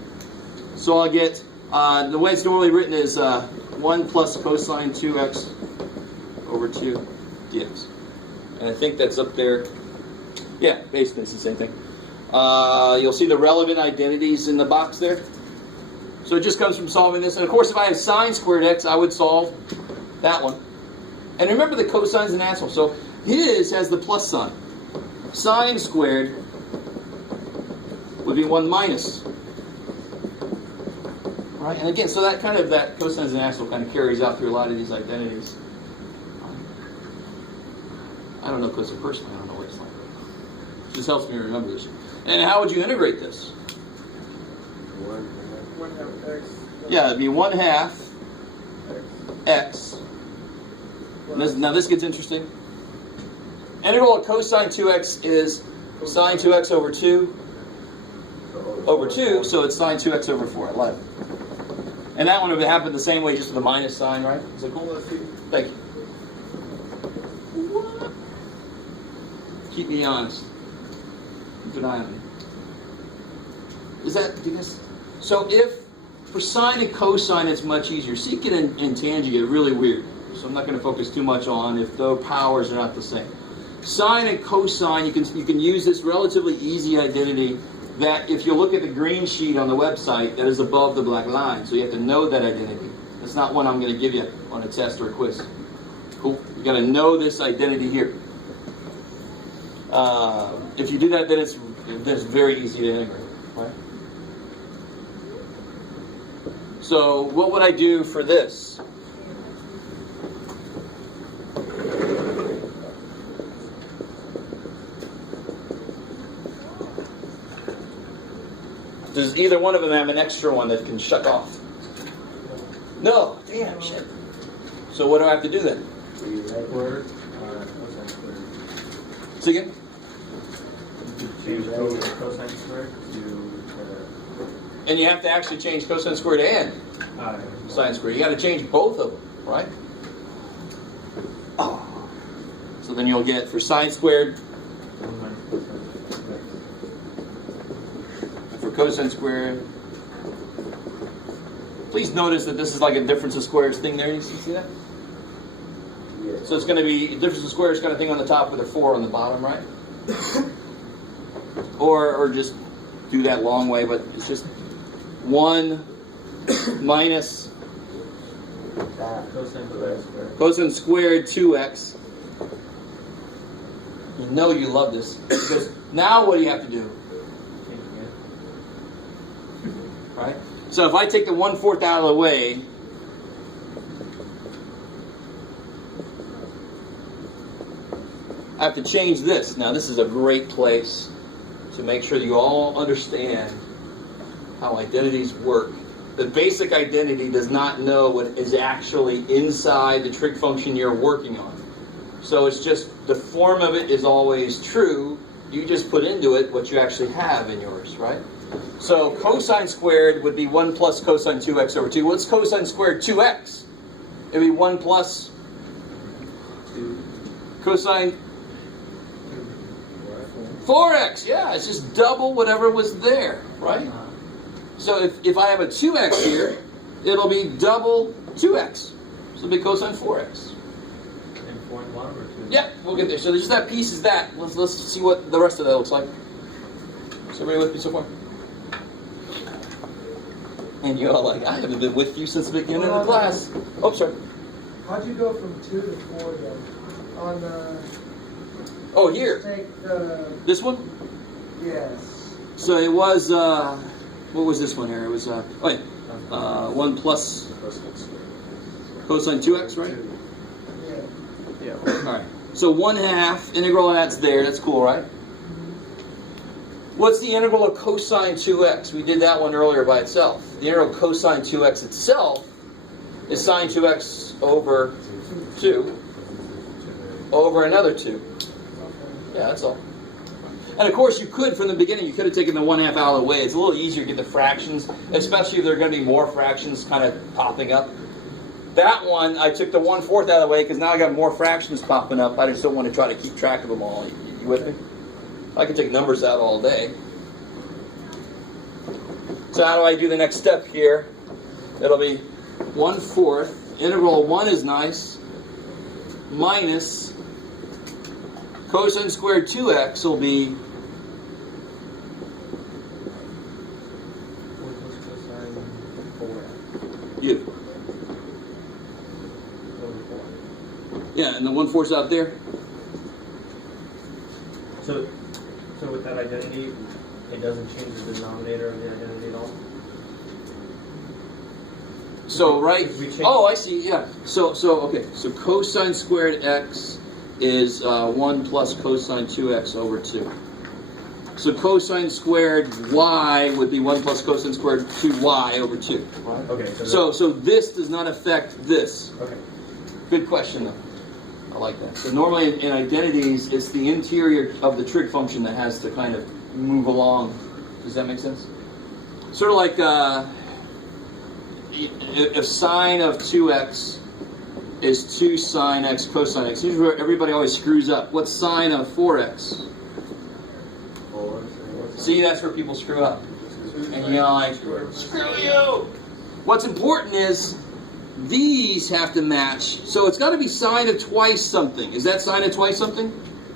So I'll get, the way it's normally written is 1 plus cosine 2x over 2 dx. And I think that's up there. Yeah, basically it's the same thing. You'll see the relevant identities in the box there. So it just comes from solving this. And of course, if I have sine squared x, I would solve that one. And remember, the cosine's an asshole. So his has the plus sign. Sine squared would be 1 minus. Right? And again, so that cosine's an asshole kind of carries out through a lot of these identities. I don't know cosine personally. I don't know what it's like. It just helps me remember this. And how would you integrate this? 1/2 x. Yeah, it'd be 1/2 x. Now this gets interesting. Integral of cosine 2x is sine 2x over 2 over 2, so it's sine 2x over 4. I love it. And that one would happen the same way, just with a minus sign, right? Is it cool? Thank you. Keep me honest. Keep an eye on me. Is that, do you guys, so if, for sine and cosine, it's much easier. Secant and tangent get really weird. So I'm not going to focus too much on if the powers are not the same. Sine and cosine, you can use this relatively easy identity that if you look at the green sheet on the website, that is above the black line. So you have to know that identity. That's not one I'm going to give you on a test or a quiz. Cool? You got to know this identity here. If you do that, then it's very easy to integrate. Right? So what would I do for this? Does either one of them have an extra one that can shut off? No. Damn, shit. So what do I have to do then? Squared, cosine squared. Secant? You could change cosine squared to And you have to actually change cosine squared and sine squared. You got to change both of them, right? Oh. So then you'll get for sine squared, for cosine squared. Please notice that this is like a difference of squares thing there. You see that? So it's going to be difference of squares kind of thing on the top with a 4 on the bottom, right? Or just do that long way, but it's just 1 minus cosine squared 2x. You know you love this. Because now what do you have to do? Right? So if I take the 1/4 out of the way, I have to change this. Now this is a great place to make sure that you all understand how identities work. The basic identity does not know what is actually inside the trig function you're working on. So it's just, the form of it is always true. You just put into it what you actually have in yours, right? So cosine squared would be 1 plus cosine 2x over 2. What's cosine squared 2x? It would be 1 plus cosine 4x. Yeah, it's just double whatever was there, right? So if I have a 2x here, it'll be double 2x. So it'll be cosine 4x. And 4 and 1 or 2? Yeah, we'll get there. So just that piece is that. Let's see what the rest of that looks like. Is everybody with me so far? And you're all like, I haven't been with you since the beginning of the class. Oh, sorry. How'd you go from 2 to 4 then? On the... Oh, here. Take the... This one? Yes. So it was, what was this one here? It was, 1 plus cosine 2x, right? Yeah. All right. So 1/2, integral of that's there. That's cool, right? What's the integral of cosine 2x? We did that one earlier by itself. The integral of cosine 2x itself is sine 2x over 2 over another 2. Yeah, that's all. And of course, you could, from the beginning, you could have taken the 1/2 out of the way. It's a little easier to get the fractions, especially if there are going to be more fractions kind of popping up. That one, I took the 1/4 out of the way because now I got more fractions popping up. I just don't want to try to keep track of them all. You with me? I can take numbers out all day. So how do I do the next step here? It'll be 1/4. Integral of 1 is nice. Minus cosine squared 2x will be 4 plus cosine 4x you. over 4. Yeah, and the 1/4's out there. So with that identity, it doesn't change the denominator of the identity at all? So right. We change- Oh, I see. Yeah. So okay. So cosine squared x is 1 plus cosine 2x over 2. So cosine squared y would be 1 plus cosine squared 2y over 2. Right? Okay. So this does not affect this. Okay. Good question though. I like that. So normally in identities, it's the interior of the trig function that has to kind of move along. Does that make sense? Sort of like if sine of 2x is 2 sine x cosine x. Here's where everybody always screws up. What's sine of 4x? See, that's where people screw up. And you're like, screw you! What's important is these have to match. So it's got to be sine of twice something. Is that sine of twice something?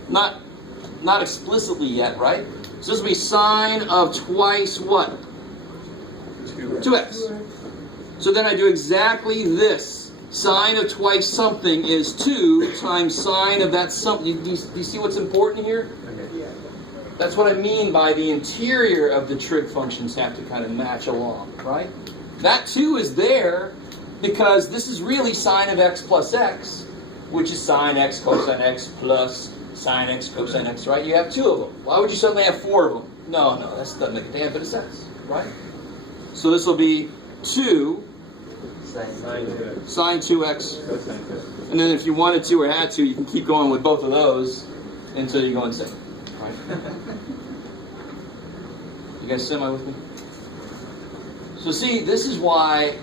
Not explicitly yet, right? So this will be sine of twice what? 2x. So then I do exactly this. Sine of twice something is 2 times sine of that something. Do you see what's important here? That's what I mean by the interior of the trig functions have to kind of match along, right? That 2 is there because this is really sine of x plus x, which is sine x cosine x plus sine x cosine x, right? You have 2 of them. Why would you suddenly have 4 of them? No, that doesn't make a damn bit of sense, right? So this will be 2 sine 2x. And then if you wanted to or had to, you can keep going with both of those until you go insane. Right? You guys semi with me? So see, this is why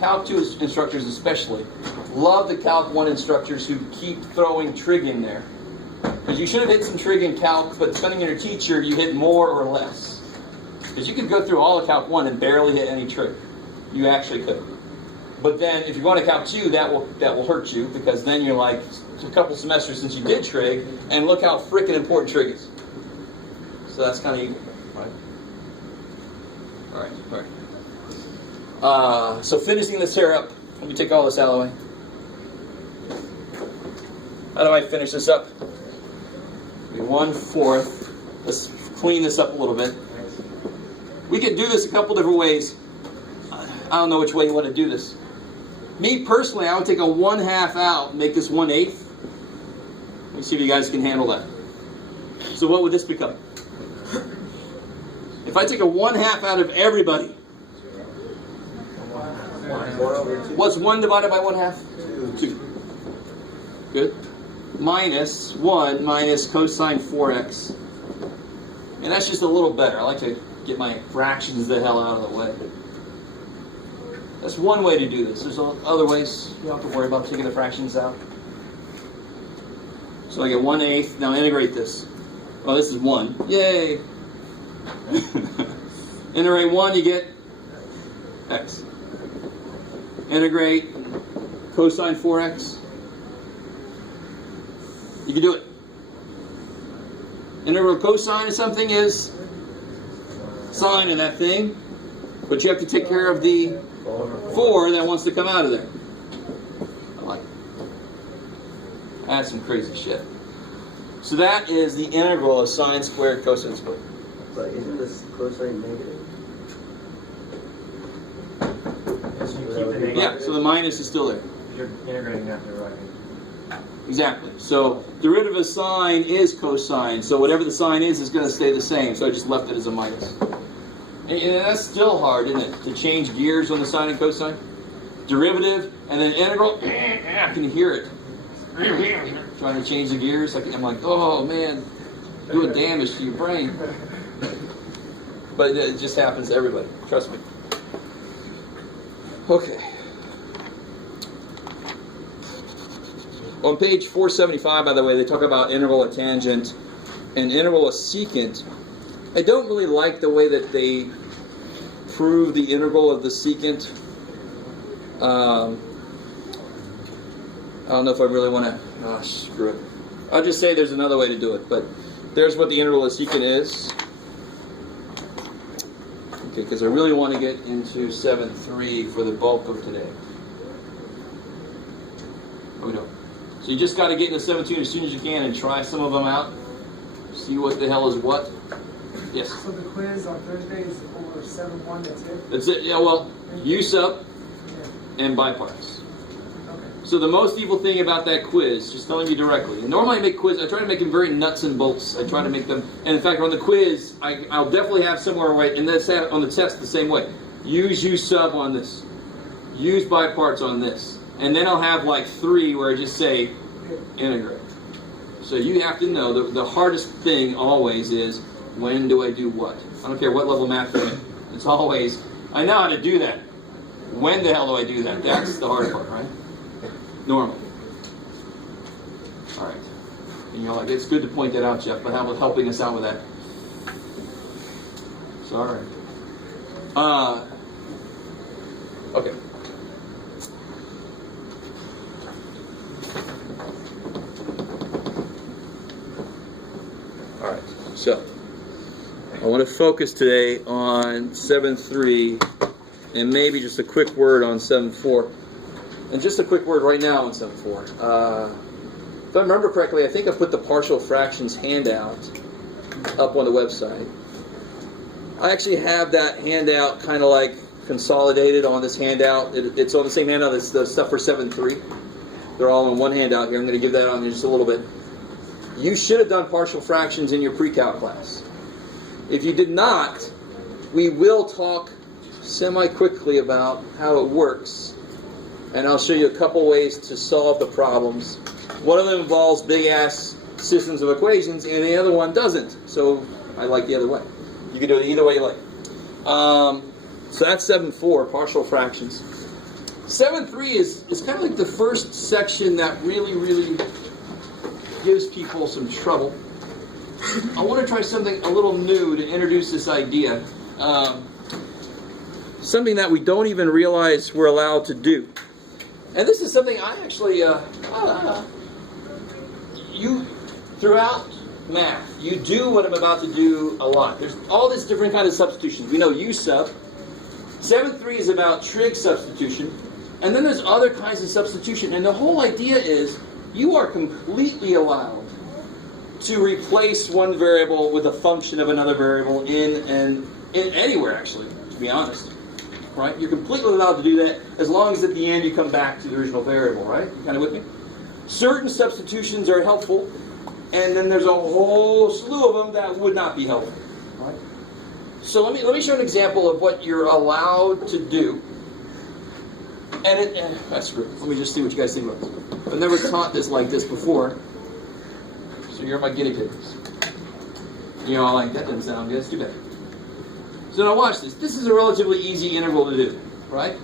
Calc 2 instructors especially love the Calc 1 instructors who keep throwing trig in there. Because you should have hit some trig in Calc, but depending on your teacher, you hit more or less. Because you could go through all of Calc 1 and barely hit any trig. You actually could. But then if you go into Calc 2, that will hurt you, because then you're like, it's a couple semesters since you did trig, and look how freaking important trig is. So that's kind of equal, right? All right. So finishing this here up, let me take all this out of the way. How do I finish this up? 1/4. Let's clean this up a little bit. We can do this a couple different ways. I don't know which way you want to do this. Me personally, I would take a 1/2 out and make this 1/8. Let me see if you guys can handle that. So what would this become? If I take a 1/2 out of everybody, what's 1 divided by 1/2? 2. Good. Minus 1 minus cosine 4x. And that's just a little better. I like to get my fractions the hell out of the way. That's one way to do this. There's other ways. You don't have to worry about taking the fractions out. So I get 1/8. Now integrate this. Oh, this is 1. Yay! Integrate 1, you get x. Integrate cosine 4x. You can do it. Integral cosine of something is sine of that thing, but you have to take care of the 4 that wants to come out of there. I like it. That's some crazy shit. So that is the integral of sine squared cosine squared. But isn't this cosine negative? Yes, you keep the negative. Yeah, so the minus is still there. You're integrating that directly. Exactly. So derivative of sine is cosine. So whatever the sine is going to stay the same. So I just left it as a minus. And that's still hard, isn't it? To change gears on the sine and cosine. Derivative and then integral. I can hear it. Trying to change the gears. I'm like, oh man, doing damage to your brain. But it just happens to everybody. Trust me. Okay. On page 475, by the way, they talk about integral of tangent and integral of secant. I don't really like the way that they prove the integral of the secant. I don't know if I really want to... Oh, screw it. I'll just say there's another way to do it, but there's what the integral of secant is. Okay, because I really want to get into 7.3 for the bulk of today. Oh, we don't. So you just got to get into 7.2 as soon as you can and try some of them out. See what the hell is what. Yes? So the quiz on Thursday is over 7.1, that's it? That's it. Yeah, well, use up and by parts. So the most evil thing about that quiz, just telling you directly, normally I make quiz, I try to make them very nuts and bolts. I try to make them, and in fact on the quiz, I'll definitely have somewhere where, and that's on the test the same way. Use sub on this. Use by parts on this. And then I'll have like 3 where I just say integrate. So you have to know, the hardest thing always is, when do I do what? I don't care what level of math you're in. It's always, I know how to do that. When the hell do I do that? That's the hard part, right? normally. All right. And you know, like, it's good to point that out, Jeff, but how about helping us out with that? Sorry. Okay. All right. So, I want to focus today on 7.3 and maybe just a quick word on 7.4. And just a quick word right now on 7.4. If I remember correctly, I think I put the partial fractions handout up on the website. I actually have that handout kind of like consolidated on this handout. It's on the same handout as the stuff for 7.3. They're all in one handout here. I'm going to give that on in just a little bit. You should have done partial fractions in your pre-calc class. If you did not, we will talk semi-quickly about how it works. And I'll show you a couple ways to solve the problems. One of them involves big-ass systems of equations, and the other one doesn't. So I like the other way. You can do it either way you like. So that's 7.4, partial fractions. 7.3 is kind of like the first section that really gives people some trouble. I want to try something a little new to introduce this idea. Something that we don't even realize we're allowed to do. And this is something I actually, throughout math, you do what I'm about to do a lot. There's all these different kinds of substitutions. We know U sub. 7.3 is about trig substitution. And then there's other kinds of substitution. And the whole idea is you are completely allowed to replace one variable with a function of another variable in anywhere, actually, to be honest. Right? You're completely allowed to do that as long as at the end you come back to the original variable, right? You kind of with me? Certain substitutions are helpful, and then there's a whole slew of them that would not be helpful. Right? So let me show an example of what you're allowed to do. And that's screw. Let me just see what you guys think about this. I've never taught this like this before, so you're my guinea pigs. You know, like, that doesn't sound good. It's too bad. So now watch this. This is a relatively easy integral to do, right?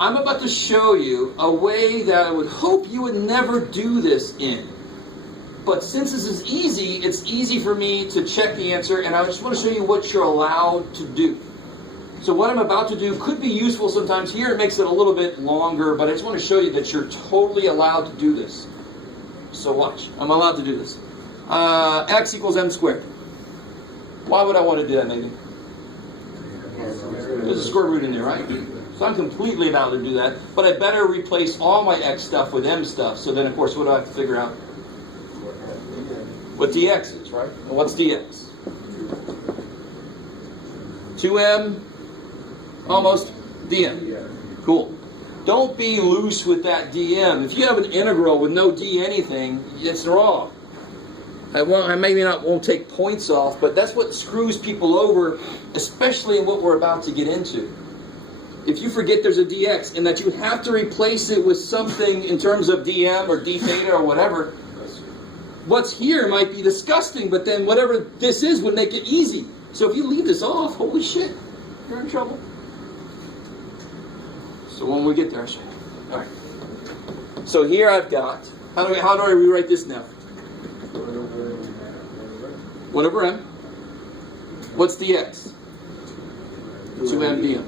I'm about to show you a way that I would hope you would never do this in. But since this is easy, it's easy for me to check the answer, and I just want to show you what you're allowed to do. So what I'm about to do could be useful sometimes. Here it makes it a little bit longer, but I just want to show you that you're totally allowed to do this. So watch. I'm allowed to do this. X equals m squared. Why would I want to do that, maybe? There's a square root in there, right? So I'm completely allowed to do that. But I better replace all my x stuff with m stuff. So then, of course, what do I have to figure out? What dx is, right? And what's dx? 2m, almost, dm. Cool. Don't be loose with that dm. If you have an integral with no d anything, it's wrong. I won't take points off, but that's what screws people over, especially in what we're about to get into. If you forget there's a dx and that you have to replace it with something in terms of dm or d theta or whatever, what's here might be disgusting, but then whatever this is would make it easy. So if you leave this off, holy shit, you're in trouble. So when we get there, I'll show you. All right. So here I've got, how do I rewrite this now? 1 over m. What's dx? 2m dm.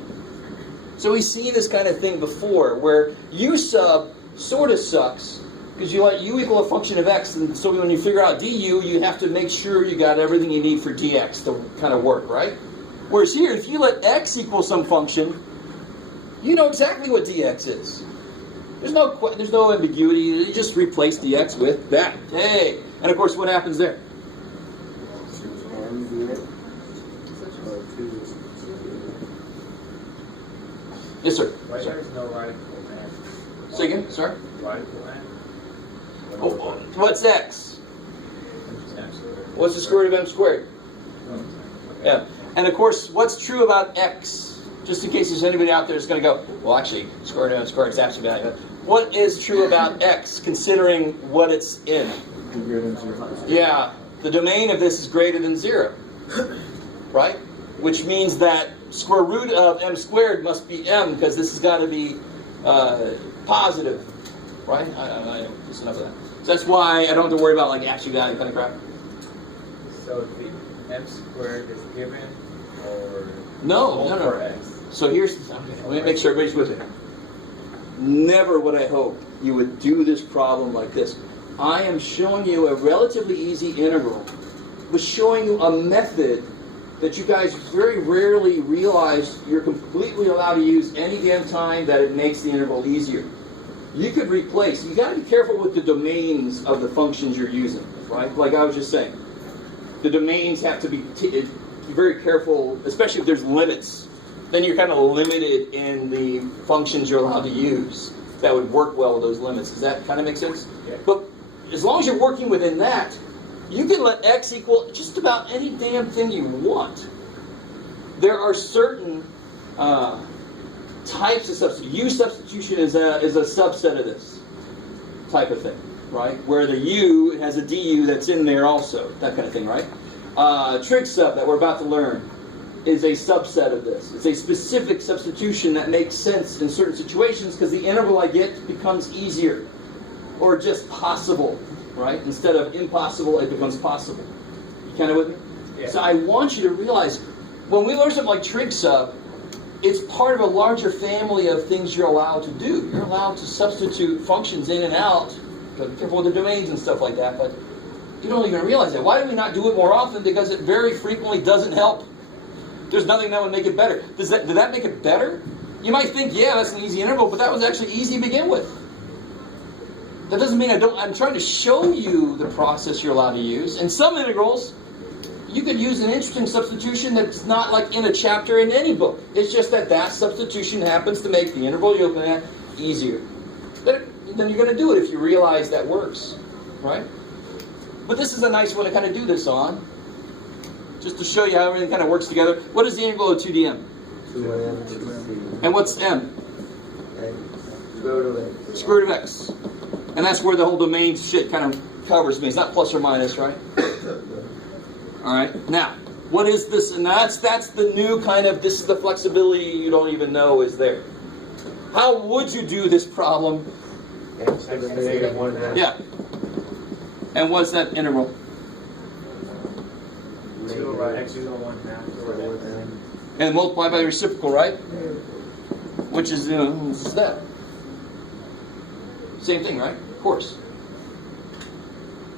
So we've seen this kind of thing before, where u sub sort of sucks, because you let u equal a function of x, and so when you figure out du, you have to make sure you got everything you need for dx to kind of work, right? Whereas here, if you let x equal some function, you know exactly what dx is. There's no ambiguity. You just replace dx with that. Hey! And of course, what happens there? Yes, sir. Why there's no radical n? Say again, sir? Radical n? Oh, what's x? M squared. What's the square root of m squared? Yeah. And of course, what's true about x? Just in case there's anybody out there that's going to go, well, actually, square root of m squared is absolutely valid. What is true about x, considering what it's in? Greater than 0. Yeah. The domain of this is greater than 0. Right? Which means that square root of m squared must be m, because this has got to be positive, right? I just enough of that. So that's why I don't have to worry about like actual value kind of crap. So the m squared is given, or No. for x? So here's, okay, let me make sure everybody's with me. Never would I hope you would do this problem like this. I am showing you a relatively easy integral, but showing you a method that you guys very rarely realize you're completely allowed to use any damn time that it makes the integral easier. You could replace, you got to be careful with the domains of the functions you're using, right? Like I was just saying. The domains have to be very careful, especially if there's limits. Then you're kind of limited in the functions you're allowed to use that would work well with those limits. Does that kind of make sense? Yeah. But as long as you're working within that, you can let x equal just about any damn thing you want. There are certain types of substitution. U substitution is a subset of this type of thing, right? Where the U has a du that's in there also, that kind of thing, right? Trig sub that we're about to learn is a subset of this. It's a specific substitution that makes sense in certain situations because the integral I get becomes easier or just possible, right? Instead of impossible, it becomes possible. You kind of with me? Yeah. So I want you to realize when we learn something like trig sub, it's part of a larger family of things you're allowed to do. You're allowed to substitute functions in and out. Be careful with the domains and stuff like that, but you don't even realize that. Why do we not do it more often? Because it very frequently doesn't help. There's nothing that would make it better. Did that make it better? You might think, yeah, that's an easy integral, but that was actually easy to begin with. That doesn't mean I'm trying to show you the process you're allowed to use. And some integrals, you could use an interesting substitution that's not like in a chapter in any book. It's just that substitution happens to make the integral you're looking at easier. Then you're going to do it if you realize that works, right? But this is a nice one to kind of do this on, just to show you how everything kind of works together. What is the integral of 2dm? 2m to the c. And what's m? Square root of x. Square root of x. And that's where the whole domain shit kind of covers me. It's not plus or minus, right? All right. Now, what is this? And that's the new kind of, this is the flexibility you don't even know is there. How would you do this problem? X to the negative 1/2. Yeah. And what's that integral? Two over x to the 1/2. And multiply by the reciprocal, right? Which is that. Same thing, right? Of course.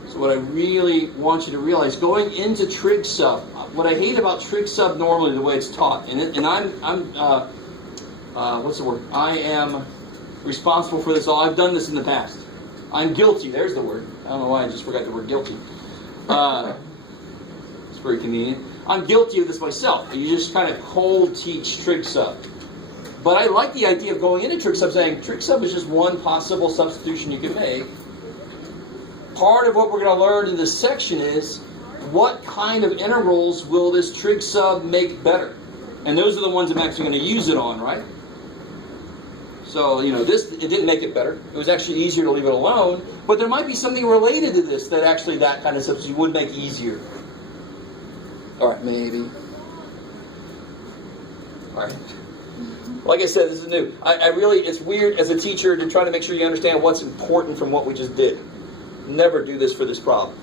So what I really want you to realize, going into trig sub, what I hate about trig sub normally, the way it's taught, and I'm what's the word? I am responsible for this all. I've done this in the past. I'm guilty. There's the word. I don't know why I just forgot the word guilty. It's very convenient. I'm guilty of this myself. You just kind of cold teach trig sub. But I like the idea of going into trig sub saying trig sub is just one possible substitution you can make. Part of what we're going to learn in this section is what kind of integrals will this trig sub make better? And those are the ones I'm actually going to use it on, right? So, this, it didn't make it better. It was actually easier to leave it alone. But there might be something related to this that actually that kind of substitution would make easier. All right, maybe. All right. Like I said, this is new. I really, it's weird as a teacher to try to make sure you understand what's important from what we just did. Never do this for this problem.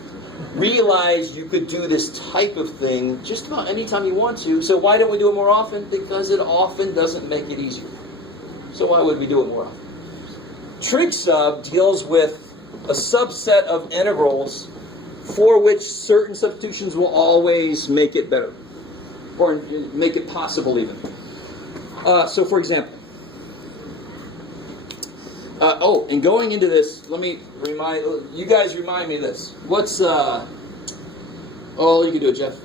Realize you could do this type of thing just about any time you want to. So why don't we do it more often? Because it often doesn't make it easier. So why would we do it more often? Trig sub deals with a subset of integrals for which certain substitutions will always make it better. Or make it possible even. So for example, and going into this, let me remind me of this. What's you can do it, Jeff.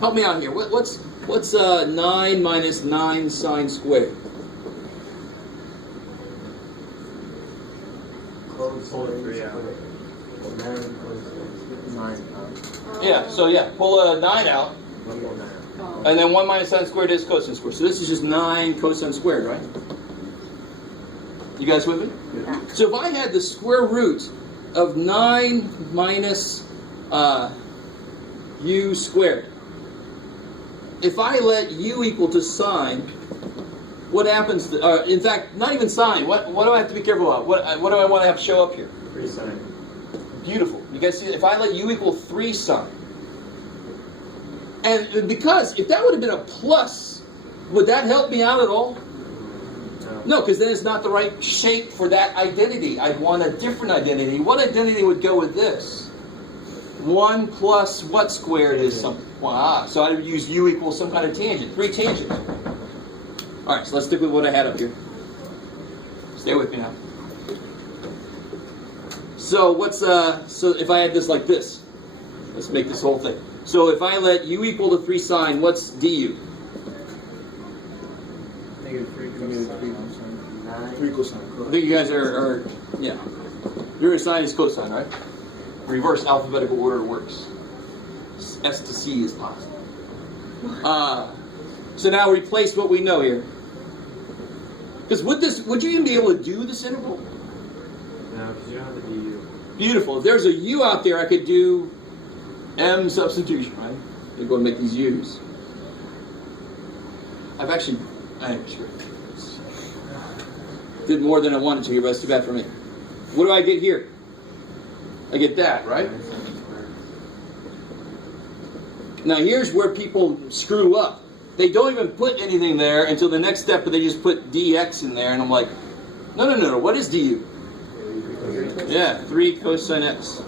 Help me out here. What's 9 minus 9 sine squared? Pull the 3 out. 9 Yeah, so pull a 9 out. And then 1 minus sine squared is cosine squared. So this is just 9 cosine squared, right? You guys with me? Yeah. So if I had the square root of 9 minus u squared, if I let u equal to sine, what happens? In fact, not even sine. What do I have to be careful about? What do I want to have show up here? 3 sine. Beautiful. You guys see, if I let u equal 3 sine, and because if that would have been a plus, would that help me out at all? No, because then it's not the right shape for that identity. I'd want a different identity. What identity would go with this? 1 plus what squared is something? So I would use u equals some kind of tangent. 3 tangents. All right, so let's stick with what I had up here. Stay with me now. So so if I had this like this, let's make this whole thing. So if I let u equal to 3 sine, what's du? Negative 3 cosine. 3 cosine. I think you guys are yeah. Your sine is cosine, right? Reverse alphabetical order works. S to C is possible. So now replace what we know here. Because would you even be able to do this integral? No, because you don't have the du. Beautiful. If there's a u out there, I could do m substitution, right? You go and make these u's. I am sure. Did more than I wanted to here, but that's too bad for me. What do I get here? I get that, right? Now here's where people screw up. They don't even put anything there until the next step, but they just put dx in there, and I'm like, no. What is du? Yeah, 3 cosine x.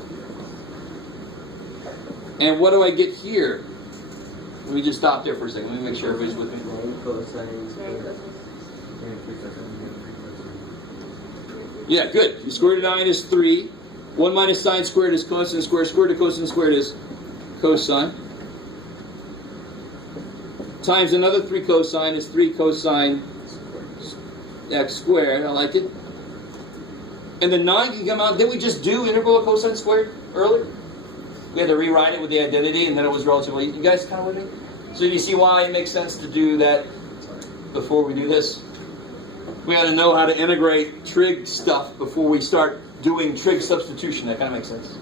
And what do I get here? Let me just stop there for a second. Let me make sure everybody's with me. 9 cosine. Yeah, good. Square root of 9 is 3. 1 minus sine squared is cosine squared. Square root of cosine squared is cosine. Times another 3 cosine is 3 cosine x squared. I like it. And the 9 can come out. Did we just do integral of cosine squared earlier? We had to rewrite it with the identity, and then it was relatively... You guys kind of with me? So you see why it makes sense to do that before we do this? We got to know how to integrate trig stuff before we start doing trig substitution. That kind of makes sense.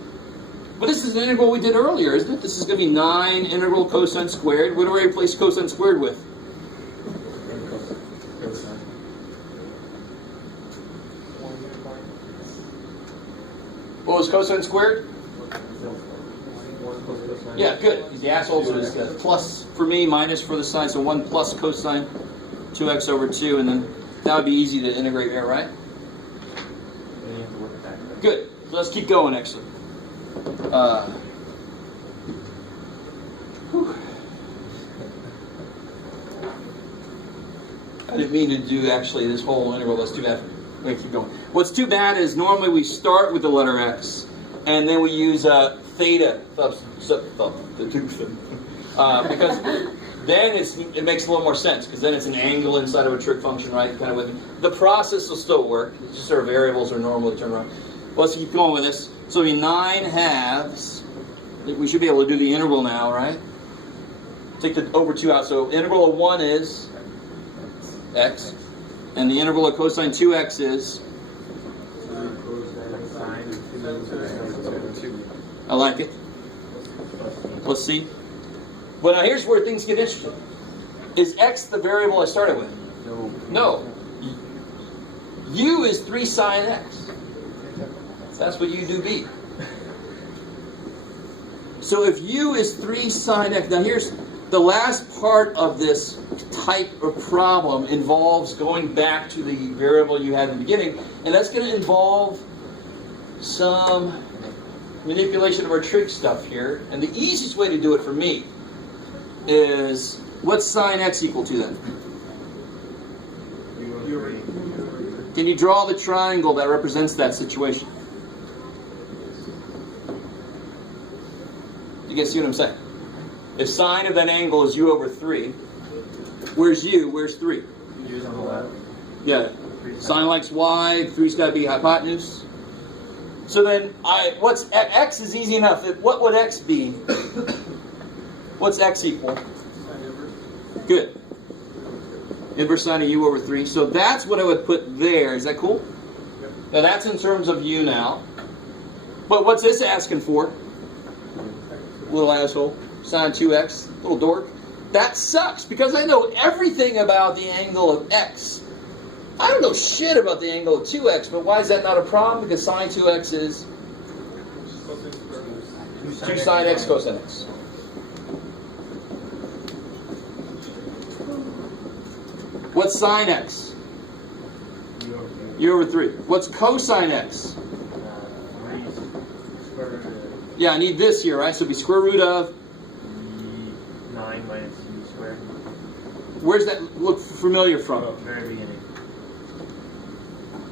But this is an integral we did earlier, isn't it? This is going to be 9 integral cosine squared. What do I replace cosine squared with? What was cosine squared? Yeah, good. He's the asshole, so it's plus for me, minus for the sine. So 1 plus cosine 2x over 2, and then that would be easy to integrate there, right? Good. So let's keep going, actually. I didn't mean to do actually this whole integral. That's too bad. We're gonna keep going. What's too bad is normally we start with the letter x, and then we use theta substitution because then it makes a little more sense because then it's an angle inside of a trig function, right? Kind of with the process will still work. It's just our variables are normally turned around. Well, let's keep going with this. So it'll be 9 halves. We should be able to do the integral now, right? Take the over 2 out. So integral of 1 is x. And the integral of cosine 2x is? I like it. Plus c. But now here's where things get interesting. Is x the variable I started with? No. U is 3 sine x. That's what u do be. So if u is 3 sine x, now here's the last part of this type of problem involves going back to the variable you had in the beginning, and that's going to involve some manipulation of our trig stuff here. And the easiest way to do it for me is, what's sine x equal to then? Can you draw the triangle that represents that situation? You guys see what I'm saying? If sine of that angle is u over 3, where's u? Where's 3? U's on the left. Yeah. Sine likes y, 3's got to be hypotenuse. So then, what's x is easy enough. What would x be? What's x equal? Good. Inverse sine of u over 3. So that's what I would put there. Is that cool? Now that's in terms of u now. But what's this asking for? Little asshole. Sine 2x. Little dork. That sucks, because I know everything about the angle of x. I don't know shit about the angle of 2x, but why is that not a problem? Because sine 2x is 2 sine x cosine x. What's sine x? U over 3. What's cosine x? 3 square root of Yeah, I need this here, right? So it'd be square root of... 9 minus u squared. Where's that look familiar from? Oh, very beginning.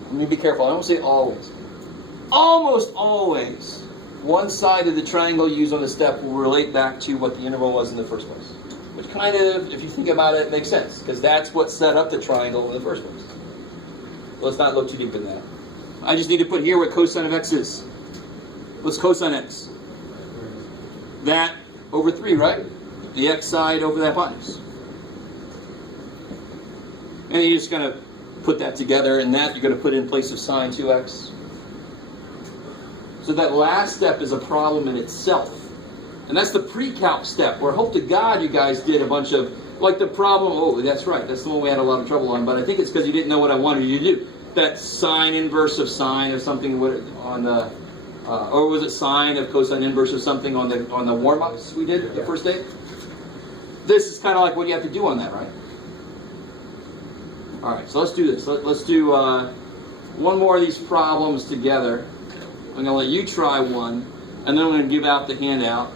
Let me be careful. I don't say always. Almost always, one side of the triangle used on the step will relate back to what the interval was in the first place. Which kind of, if you think about it, makes sense. Because that's what set up the triangle in the first place. Let's not look too deep in that. I just need to put here what cosine of x is. What's cosine x? That over 3, right? The x side over that hypotenuse. And you just kind of put that together, and that you're going to put in place of sine 2x. So that last step is a problem in itself. And that's the pre-calc step, where hope to God you guys did a bunch of, like the problem, oh, that's right, that's the one we had a lot of trouble on, but I think it's because you didn't know what I wanted you to do. That sine inverse of sine of something on the, or was it sine of cosine inverse of something on the warm-ups we did the first day? This is kind of like what you have to do on that, right? All right, so let's do this. Let's do one more of these problems together. I'm going to let you try one, and then I'm going to give out the handout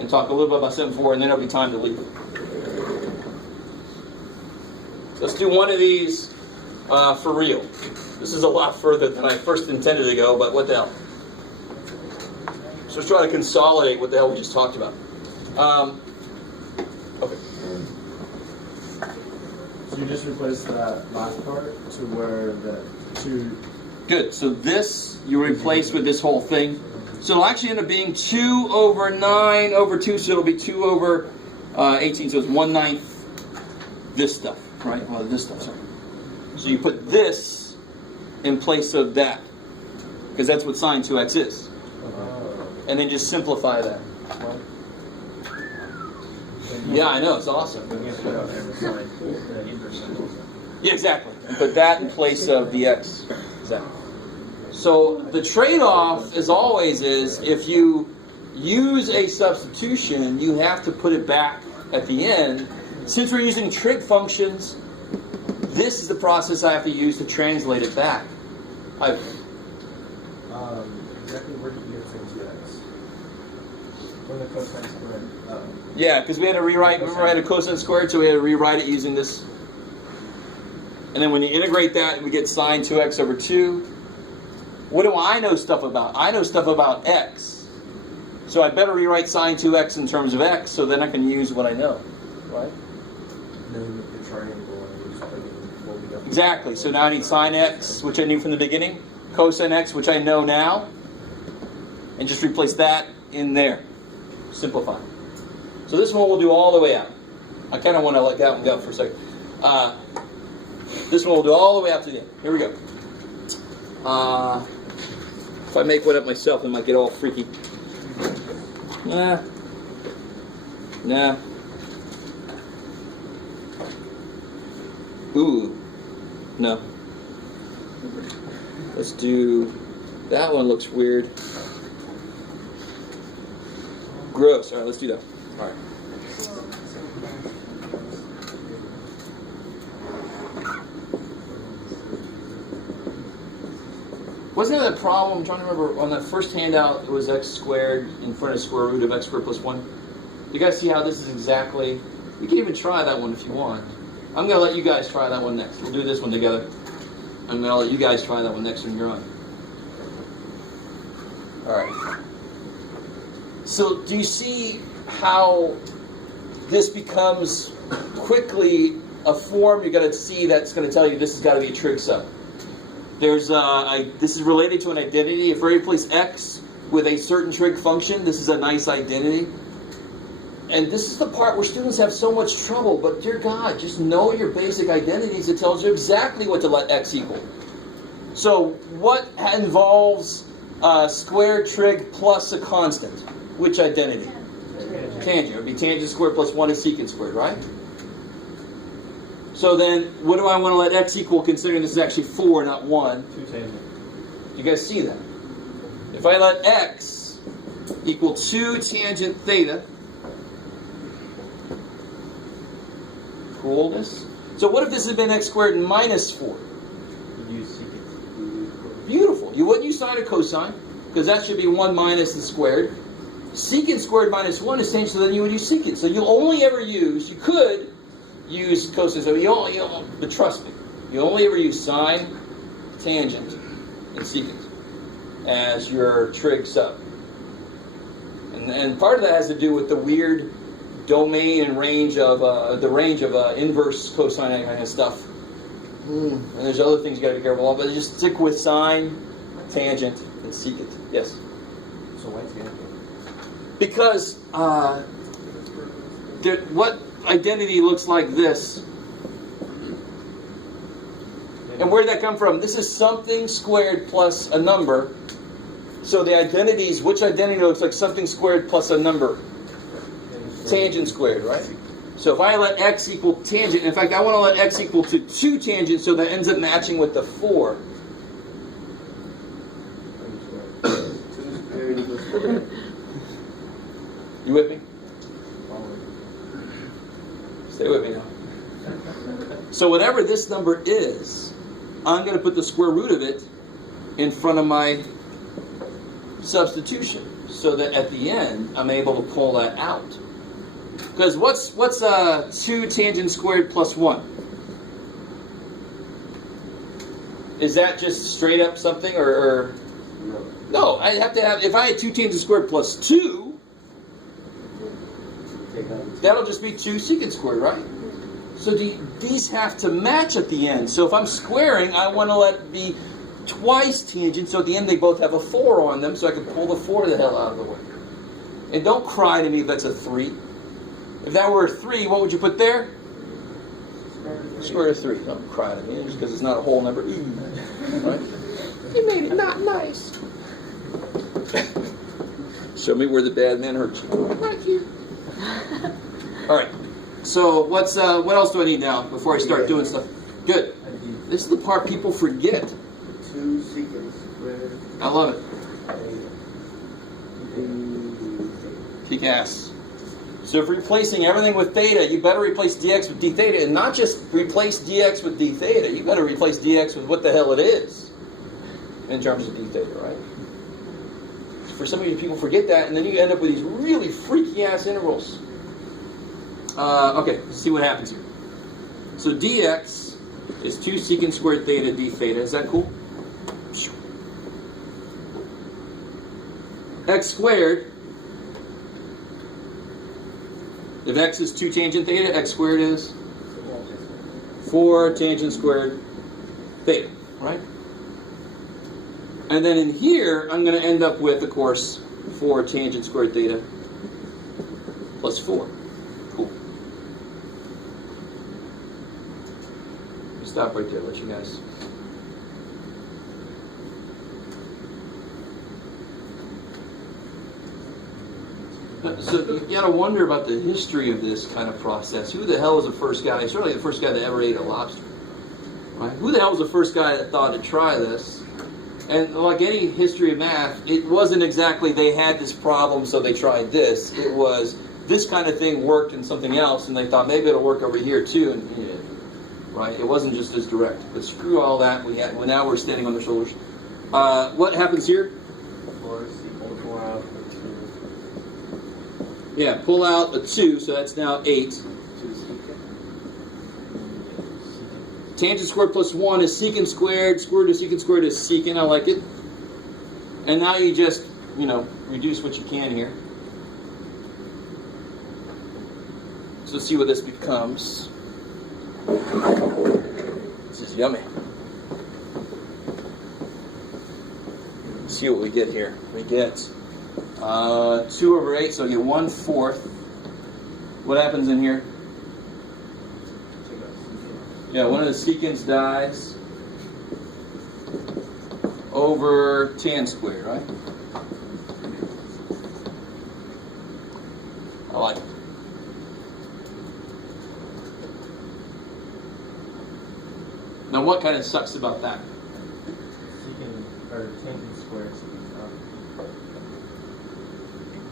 and talk a little bit about 7-4, and then it'll be time to leave. Let's do one of these for real. This is a lot further than I first intended to go, but what the hell. So let's try to consolidate what the hell we just talked about. Okay. So you just replace that last part to where the 2... Good. So this you replace with this whole thing. So it'll actually end up being 2 over 9 over 2, so it'll be 2 over 18, so it's 1/9 this stuff, right? Well, this stuff, sorry. So you put this in place of that, because that's what sine 2x is. And then just simplify that. Yeah, I know, it's awesome. Yeah, exactly. And put that in place of the x. Exactly. So the trade-off, as always, is if you use a substitution, you have to put it back at the end. Since we're using trig functions, this is the process I have to use to translate it back. Exactly where did you get things x? From the cosine squared. Yeah, because we had to rewrite, remember I had a cosine squared, so we had to rewrite it using this. And then when you integrate that, we get sine 2x over 2. What do I know stuff about? I know stuff about x. So I better rewrite sine 2x in terms of x, so then I can use what I know. Right? And then with the triangle, and just what we got. Exactly. So now I need sine x, which I knew from the beginning. Cosine x, which I know now. And just replace that in there. Simplify. So this one we'll do all the way out. I kind of want to let that one go for a second. This one we'll do all the way out to the end. Here we go. If I make one up myself, I might get all freaky. Nah. Ooh. No. Let's do... That one looks weird. Gross. All right, let's do that. All right. Wasn't that a problem? I'm trying to remember. On that first handout, it was x squared in front of square root of x squared plus 1. You guys see how this is exactly... You can even try that one if you want. I'm going to let you guys try that one next. We'll do this one together. I'm going to let you guys try that one next when you're on. All right. So do you see how this becomes quickly a form you're going to see that's going to tell you this has got to be a trig sub? There's this is related to an identity. If we replace x with a certain trig function, this is a nice identity. And this is the part where students have so much trouble. But dear God, just know your basic identities. It tells you exactly what to let x equal. So what involves square trig plus a constant? Which identity? Tangent. It would be tangent squared plus 1 is secant squared, right? So then, what do I want to let x equal, considering this is actually 4, not 1? 2 tangent. You guys see that? If I let x equal 2 tangent theta, coolness. So what if this had been x squared minus 4? You'd use secant. Beautiful. You wouldn't use sine or cosine, because that should be 1 minus the squared. Secant squared minus 1 is tangent, so then you would use secant. So you'll only ever use, you could use cosine, so but trust me, you only ever use sine, tangent, and secant as your trig sub. And part of that has to do with the weird domain and range of inverse cosine and kind of stuff. And there's other things you got to be careful of, but just stick with sine, tangent, and secant. Yes. So why tangent? Because what identity looks like this? And where did that come from? This is something squared plus a number. So the identities, which identity looks like something squared plus a number? Tangent squared, right? So if I let x equal tangent, in fact, I want to let x equal to 2 tangent, so that ends up matching with the 4. 2 squared equals 4. You with me? Stay with me now. So whatever this number is, I'm going to put the square root of it in front of my substitution, so that at the end I'm able to pull that out. Because what's 2 tangent squared plus 1? Is that just straight up something, or no? I have to have, if I had 2 tangent squared plus 2, that'll just be 2 secant squared, right? So these have to match at the end. So if I'm squaring, I want to let it be twice tangent, so at the end they both have a 4 on them, so I can pull the 4 the hell out of the way. And don't cry to me if that's a 3. If that were a 3, what would you put there? Square root of 3. Don't cry to me, just because it's not a whole number. Right? You made it not nice. Show me where the bad man hurt you. Right here. All right. So what else do I need now before I start doing stuff? Good. This is the part people forget. 2 secant squared. I love it. Kick ass. So if replacing everything with theta, you better replace dx with d theta, and not just replace dx with d theta. You better replace dx with what the hell it is in terms of d theta, right? For some of you people forget that, and then you end up with these really freaky ass intervals. Okay, let's see what happens here. So dx is 2 secant squared theta d theta. Is that cool? X squared. If x is 2 tangent theta, x squared is 4 tangent squared theta, right? And then in here, I'm going to end up with, of course, 4 tangent squared theta plus 4. Cool. Let me stop right there, let you guys. So you gotta wonder about the history of this kind of process. Who the hell was the first guy? Certainly the first guy that ever ate a lobster. Right? Who the hell was the first guy that thought to try this? And like any history of math, it wasn't exactly they had this problem so they tried this. It was this kind of thing worked in something else and they thought maybe it'll work over here too. And right? It wasn't just as direct. But screw all that. Now we're standing on their shoulders. What happens here? Yeah, pull out a 2, so that's now 8. Tangent squared plus 1 is secant squared. Square root of secant squared is secant. I like it. And now you just, reduce what you can here. So let's see what this becomes. This is yummy. Let's see what we get here. We get 2 over 8, so you get 1/4. What happens in here? Yeah, one of the secants dies over tan squared, right? I like. Now, what kind of sucks about that? Secant or tangent squared.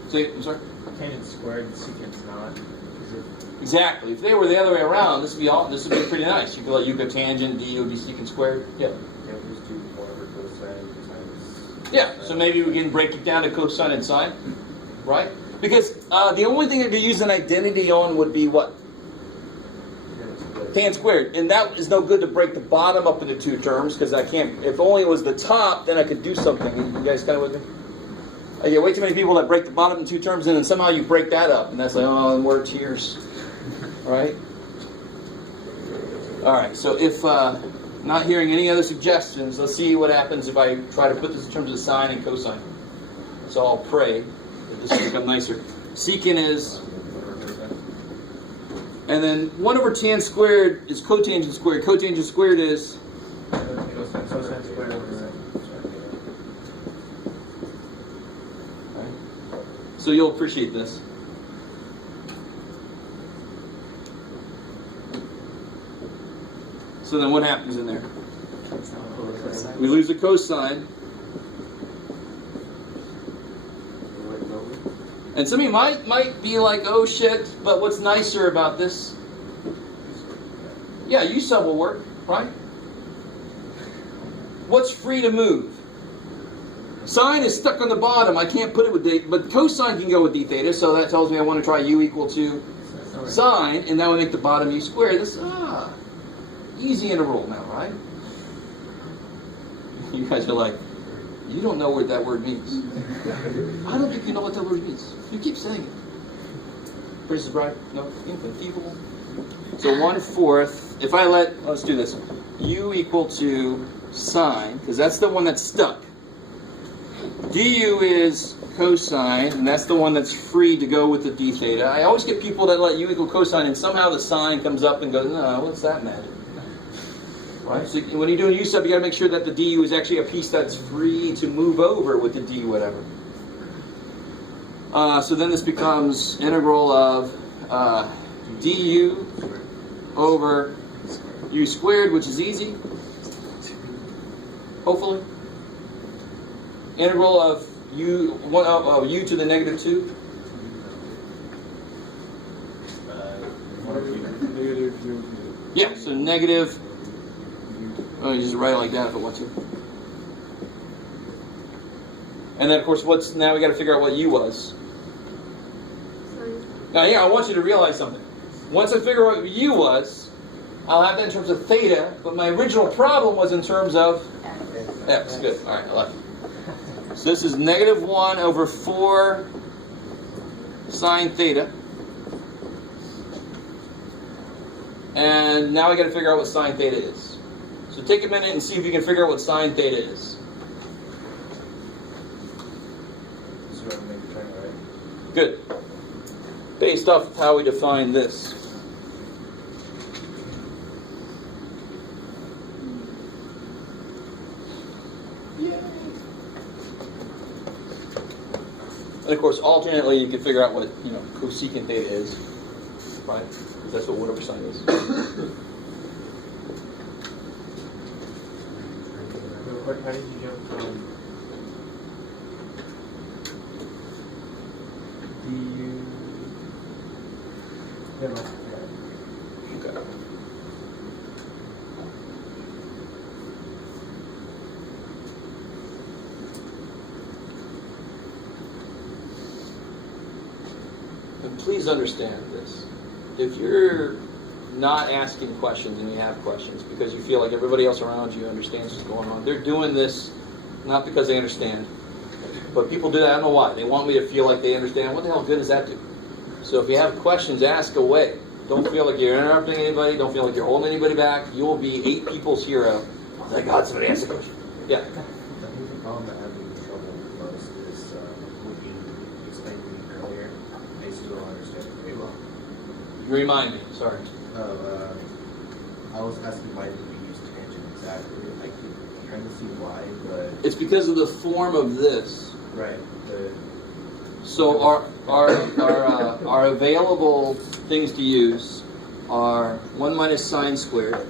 Say, I'm sorry? Tangent squared, secant's not. Is it? Exactly. If they were the other way around, this would be all. This would be pretty nice. You could let Euclid tangent, d would be secant squared. Yeah. Can we just do 1 over cosine times? Yeah. So maybe we can break it down to cosine and sine, right? Because the only thing I could use an identity on would be what? Tan squared, and that is no good to break the bottom up into 2 terms because I can't. If only it was the top, then I could do something. You guys kind of with me? I get way too many people that break the bottom in 2 terms, and then somehow you break that up, and that's like, oh, more tears. All right. All right. So if not hearing any other suggestions, let's see what happens if I try to put this in terms of sine and cosine. So I'll pray that this will become nicer. Secant is. And then 1 over tan squared is cotangent squared. Cotangent squared is? Cosine squared over Right. So you'll appreciate this. So then what happens in there? We lose a cosine. And some of you might be like, oh shit, but what's nicer about this? Yeah, U sub will work, right? What's free to move? Sine is stuck on the bottom. I can't put it with d, but cosine can go with d theta, so that tells me I want to try u equal to sine, and that would make the bottom u squared. This easy integral now, right? You guys are like, you don't know what that word means. I don't think you know what that word means. You keep saying it. Price is right? No? Inconceivable? So 1/4, if I let's do this. U equal to sine, because that's the one that's stuck. Du is cosine, and that's the one that's free to go with the d theta. I always get people that let u equal cosine, and somehow the sine comes up and goes, no, what's that matter? Right? So when you're doing u sub, you got to make sure that the du is actually a piece that's free to move over with the d whatever. So then this becomes integral of du over u squared, which is easy. Hopefully. Integral of u to the negative 2. Yeah, so negative. Oh, you just write it like that if I want to. And then, of course, now we got to figure out what u was. Now, here, I want you to realize something. Once I figure out what u was, I'll have that in terms of theta, but my original problem was in terms of x. Good. All right, I like it. So this is negative 1 over 4 sine theta. And now I got to figure out what sine theta is. So take a minute and see if you can figure out what sine theta is. Good. Based off of how we define this. And of course, alternately, you can figure out what cosecant theta is, right? Because that's what whatever sine is. How did you jump from du? Never mind. Okay. And please understand this. If you're not asking questions and you have questions because you feel like everybody else around you understands what's going on, they're doing this not because they understand. But people do that, I don't know why. They want me to feel like they understand. What the hell good does that do? So if you have questions, ask away. Don't feel like you're interrupting anybody. Don't feel like you're holding anybody back. You will be 8 people's hero. Oh, thank God somebody asked a question. Yeah. I think the problem that I'm having trouble most is what you explained to me earlier. I still don't understand it very well. Remind me, sorry. I was asking why did we use tangent exactly. I keep trying to see why, but It's because of the form of this. right. So our our available things to use are 1 minus sine squared.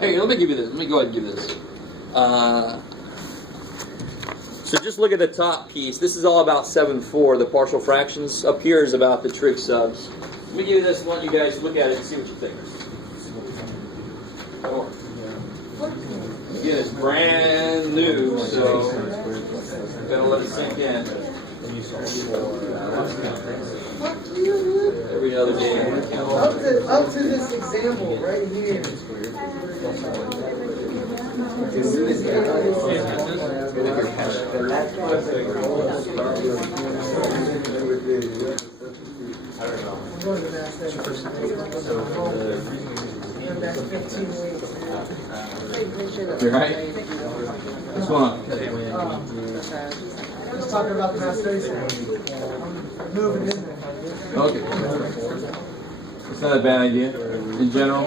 Hey, let me give you this. Let me go ahead and give you this. So just look at the top piece. This is all about 7-4, the partial fractions. Up here is about the trig subs. Let me give you this one. You guys look at it and see what you think. Again, it's brand new, so gotta let it sink in. Every other day. Up to this example right here. As soon as I'm going to math that's 15 weeks. You're right. What's going on? Just talking about the math studies. I'm moving in there. Okay. It's not a bad idea in general.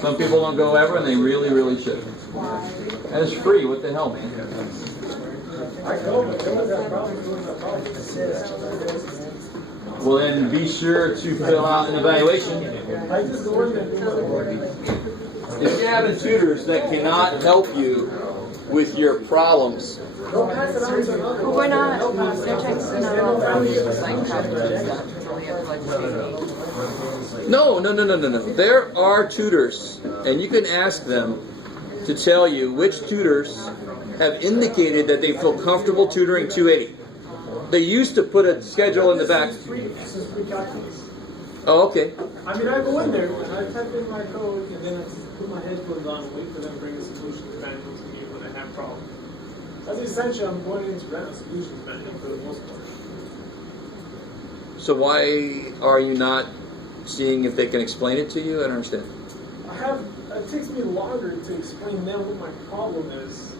Some people don't go ever, and they really, really should. And it's free. What the hell, man? Well, then be sure to fill out an evaluation. If you're having tutors that cannot help you with your problems, We're not, they're technically not all problems, just like have to do stuff. It's only up to like 180. No. There are tutors, and you can ask them to tell you which tutors have indicated that they feel comfortable tutoring 280. They used to put a schedule in the back. This is pre-calculus. Oh, okay. I mean, I go in there and I type in my code and then I put my headphones on and wait for them to bring a solutions manual to me when I have problems. That's essentially I'm going in to rent a solutions manual for the most part. So why are you not seeing if they can explain it to you? I don't understand. It takes me longer to explain them what my problem is,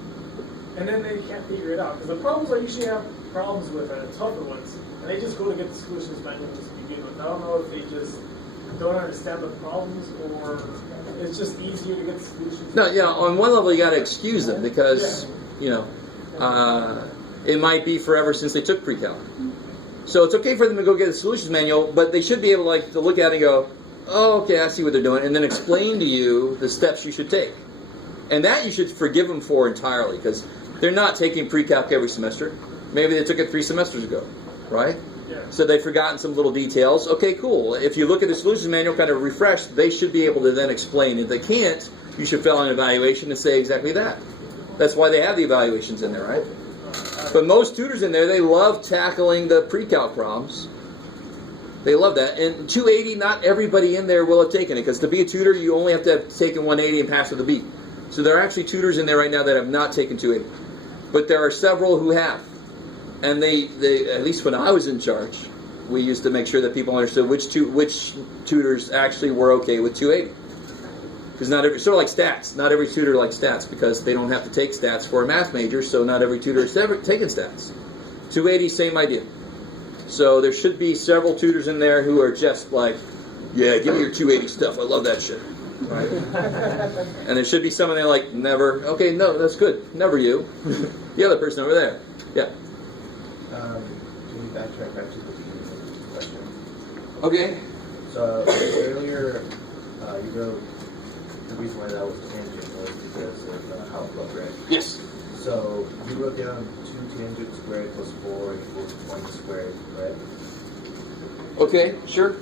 and then they can't figure it out. Because the problems I usually have problems with are the tougher ones, and they just go to get the solutions manual to begin with. I don't know if they just don't understand the problems, or it's just easier to get the solutions. No, yeah. On one level, you got to excuse them because it might be forever since they took pre-calc. So it's okay for them to go get a solutions manual, but they should be able to look at it and go, oh, okay, I see what they're doing, and then explain to you the steps you should take. And that you should forgive them for entirely, because they're not taking pre-calc every semester. Maybe they took it 3 semesters ago, right? Yeah. So they've forgotten some little details. Okay, cool. If you look at the solutions manual kind of refreshed, they should be able to then explain. If they can't, you should fill out an evaluation and say exactly that. That's why they have the evaluations in there, right? But most tutors in there, they love tackling the pre-calc problems. They love that. And 280, not everybody in there will have taken it, because to be a tutor, you only have to have taken 180 and pass with a B. So there are actually tutors in there right now that have not taken 280. But there are several who have. And they at least when I was in charge, we used to make sure that people understood which tutors actually were okay with 280. Because not every, sort of like stats, not every tutor likes stats because they don't have to take stats for a math major, so not every tutor has ever taken stats. 280, same idea. So there should be several tutors in there who are just like, yeah, give me your 280 stuff, I love that shit. Right? And there should be someone there like, never, okay, no, that's good, never you. The other person over there. Yeah. Can we backtrack back to the beginning of the question? Okay. So earlier, you wrote the reason why that was tangent was because of how it looked, right? Yes. So you wrote down 2 tangent squared plus 4 equals 20 squared, right? Okay, sure.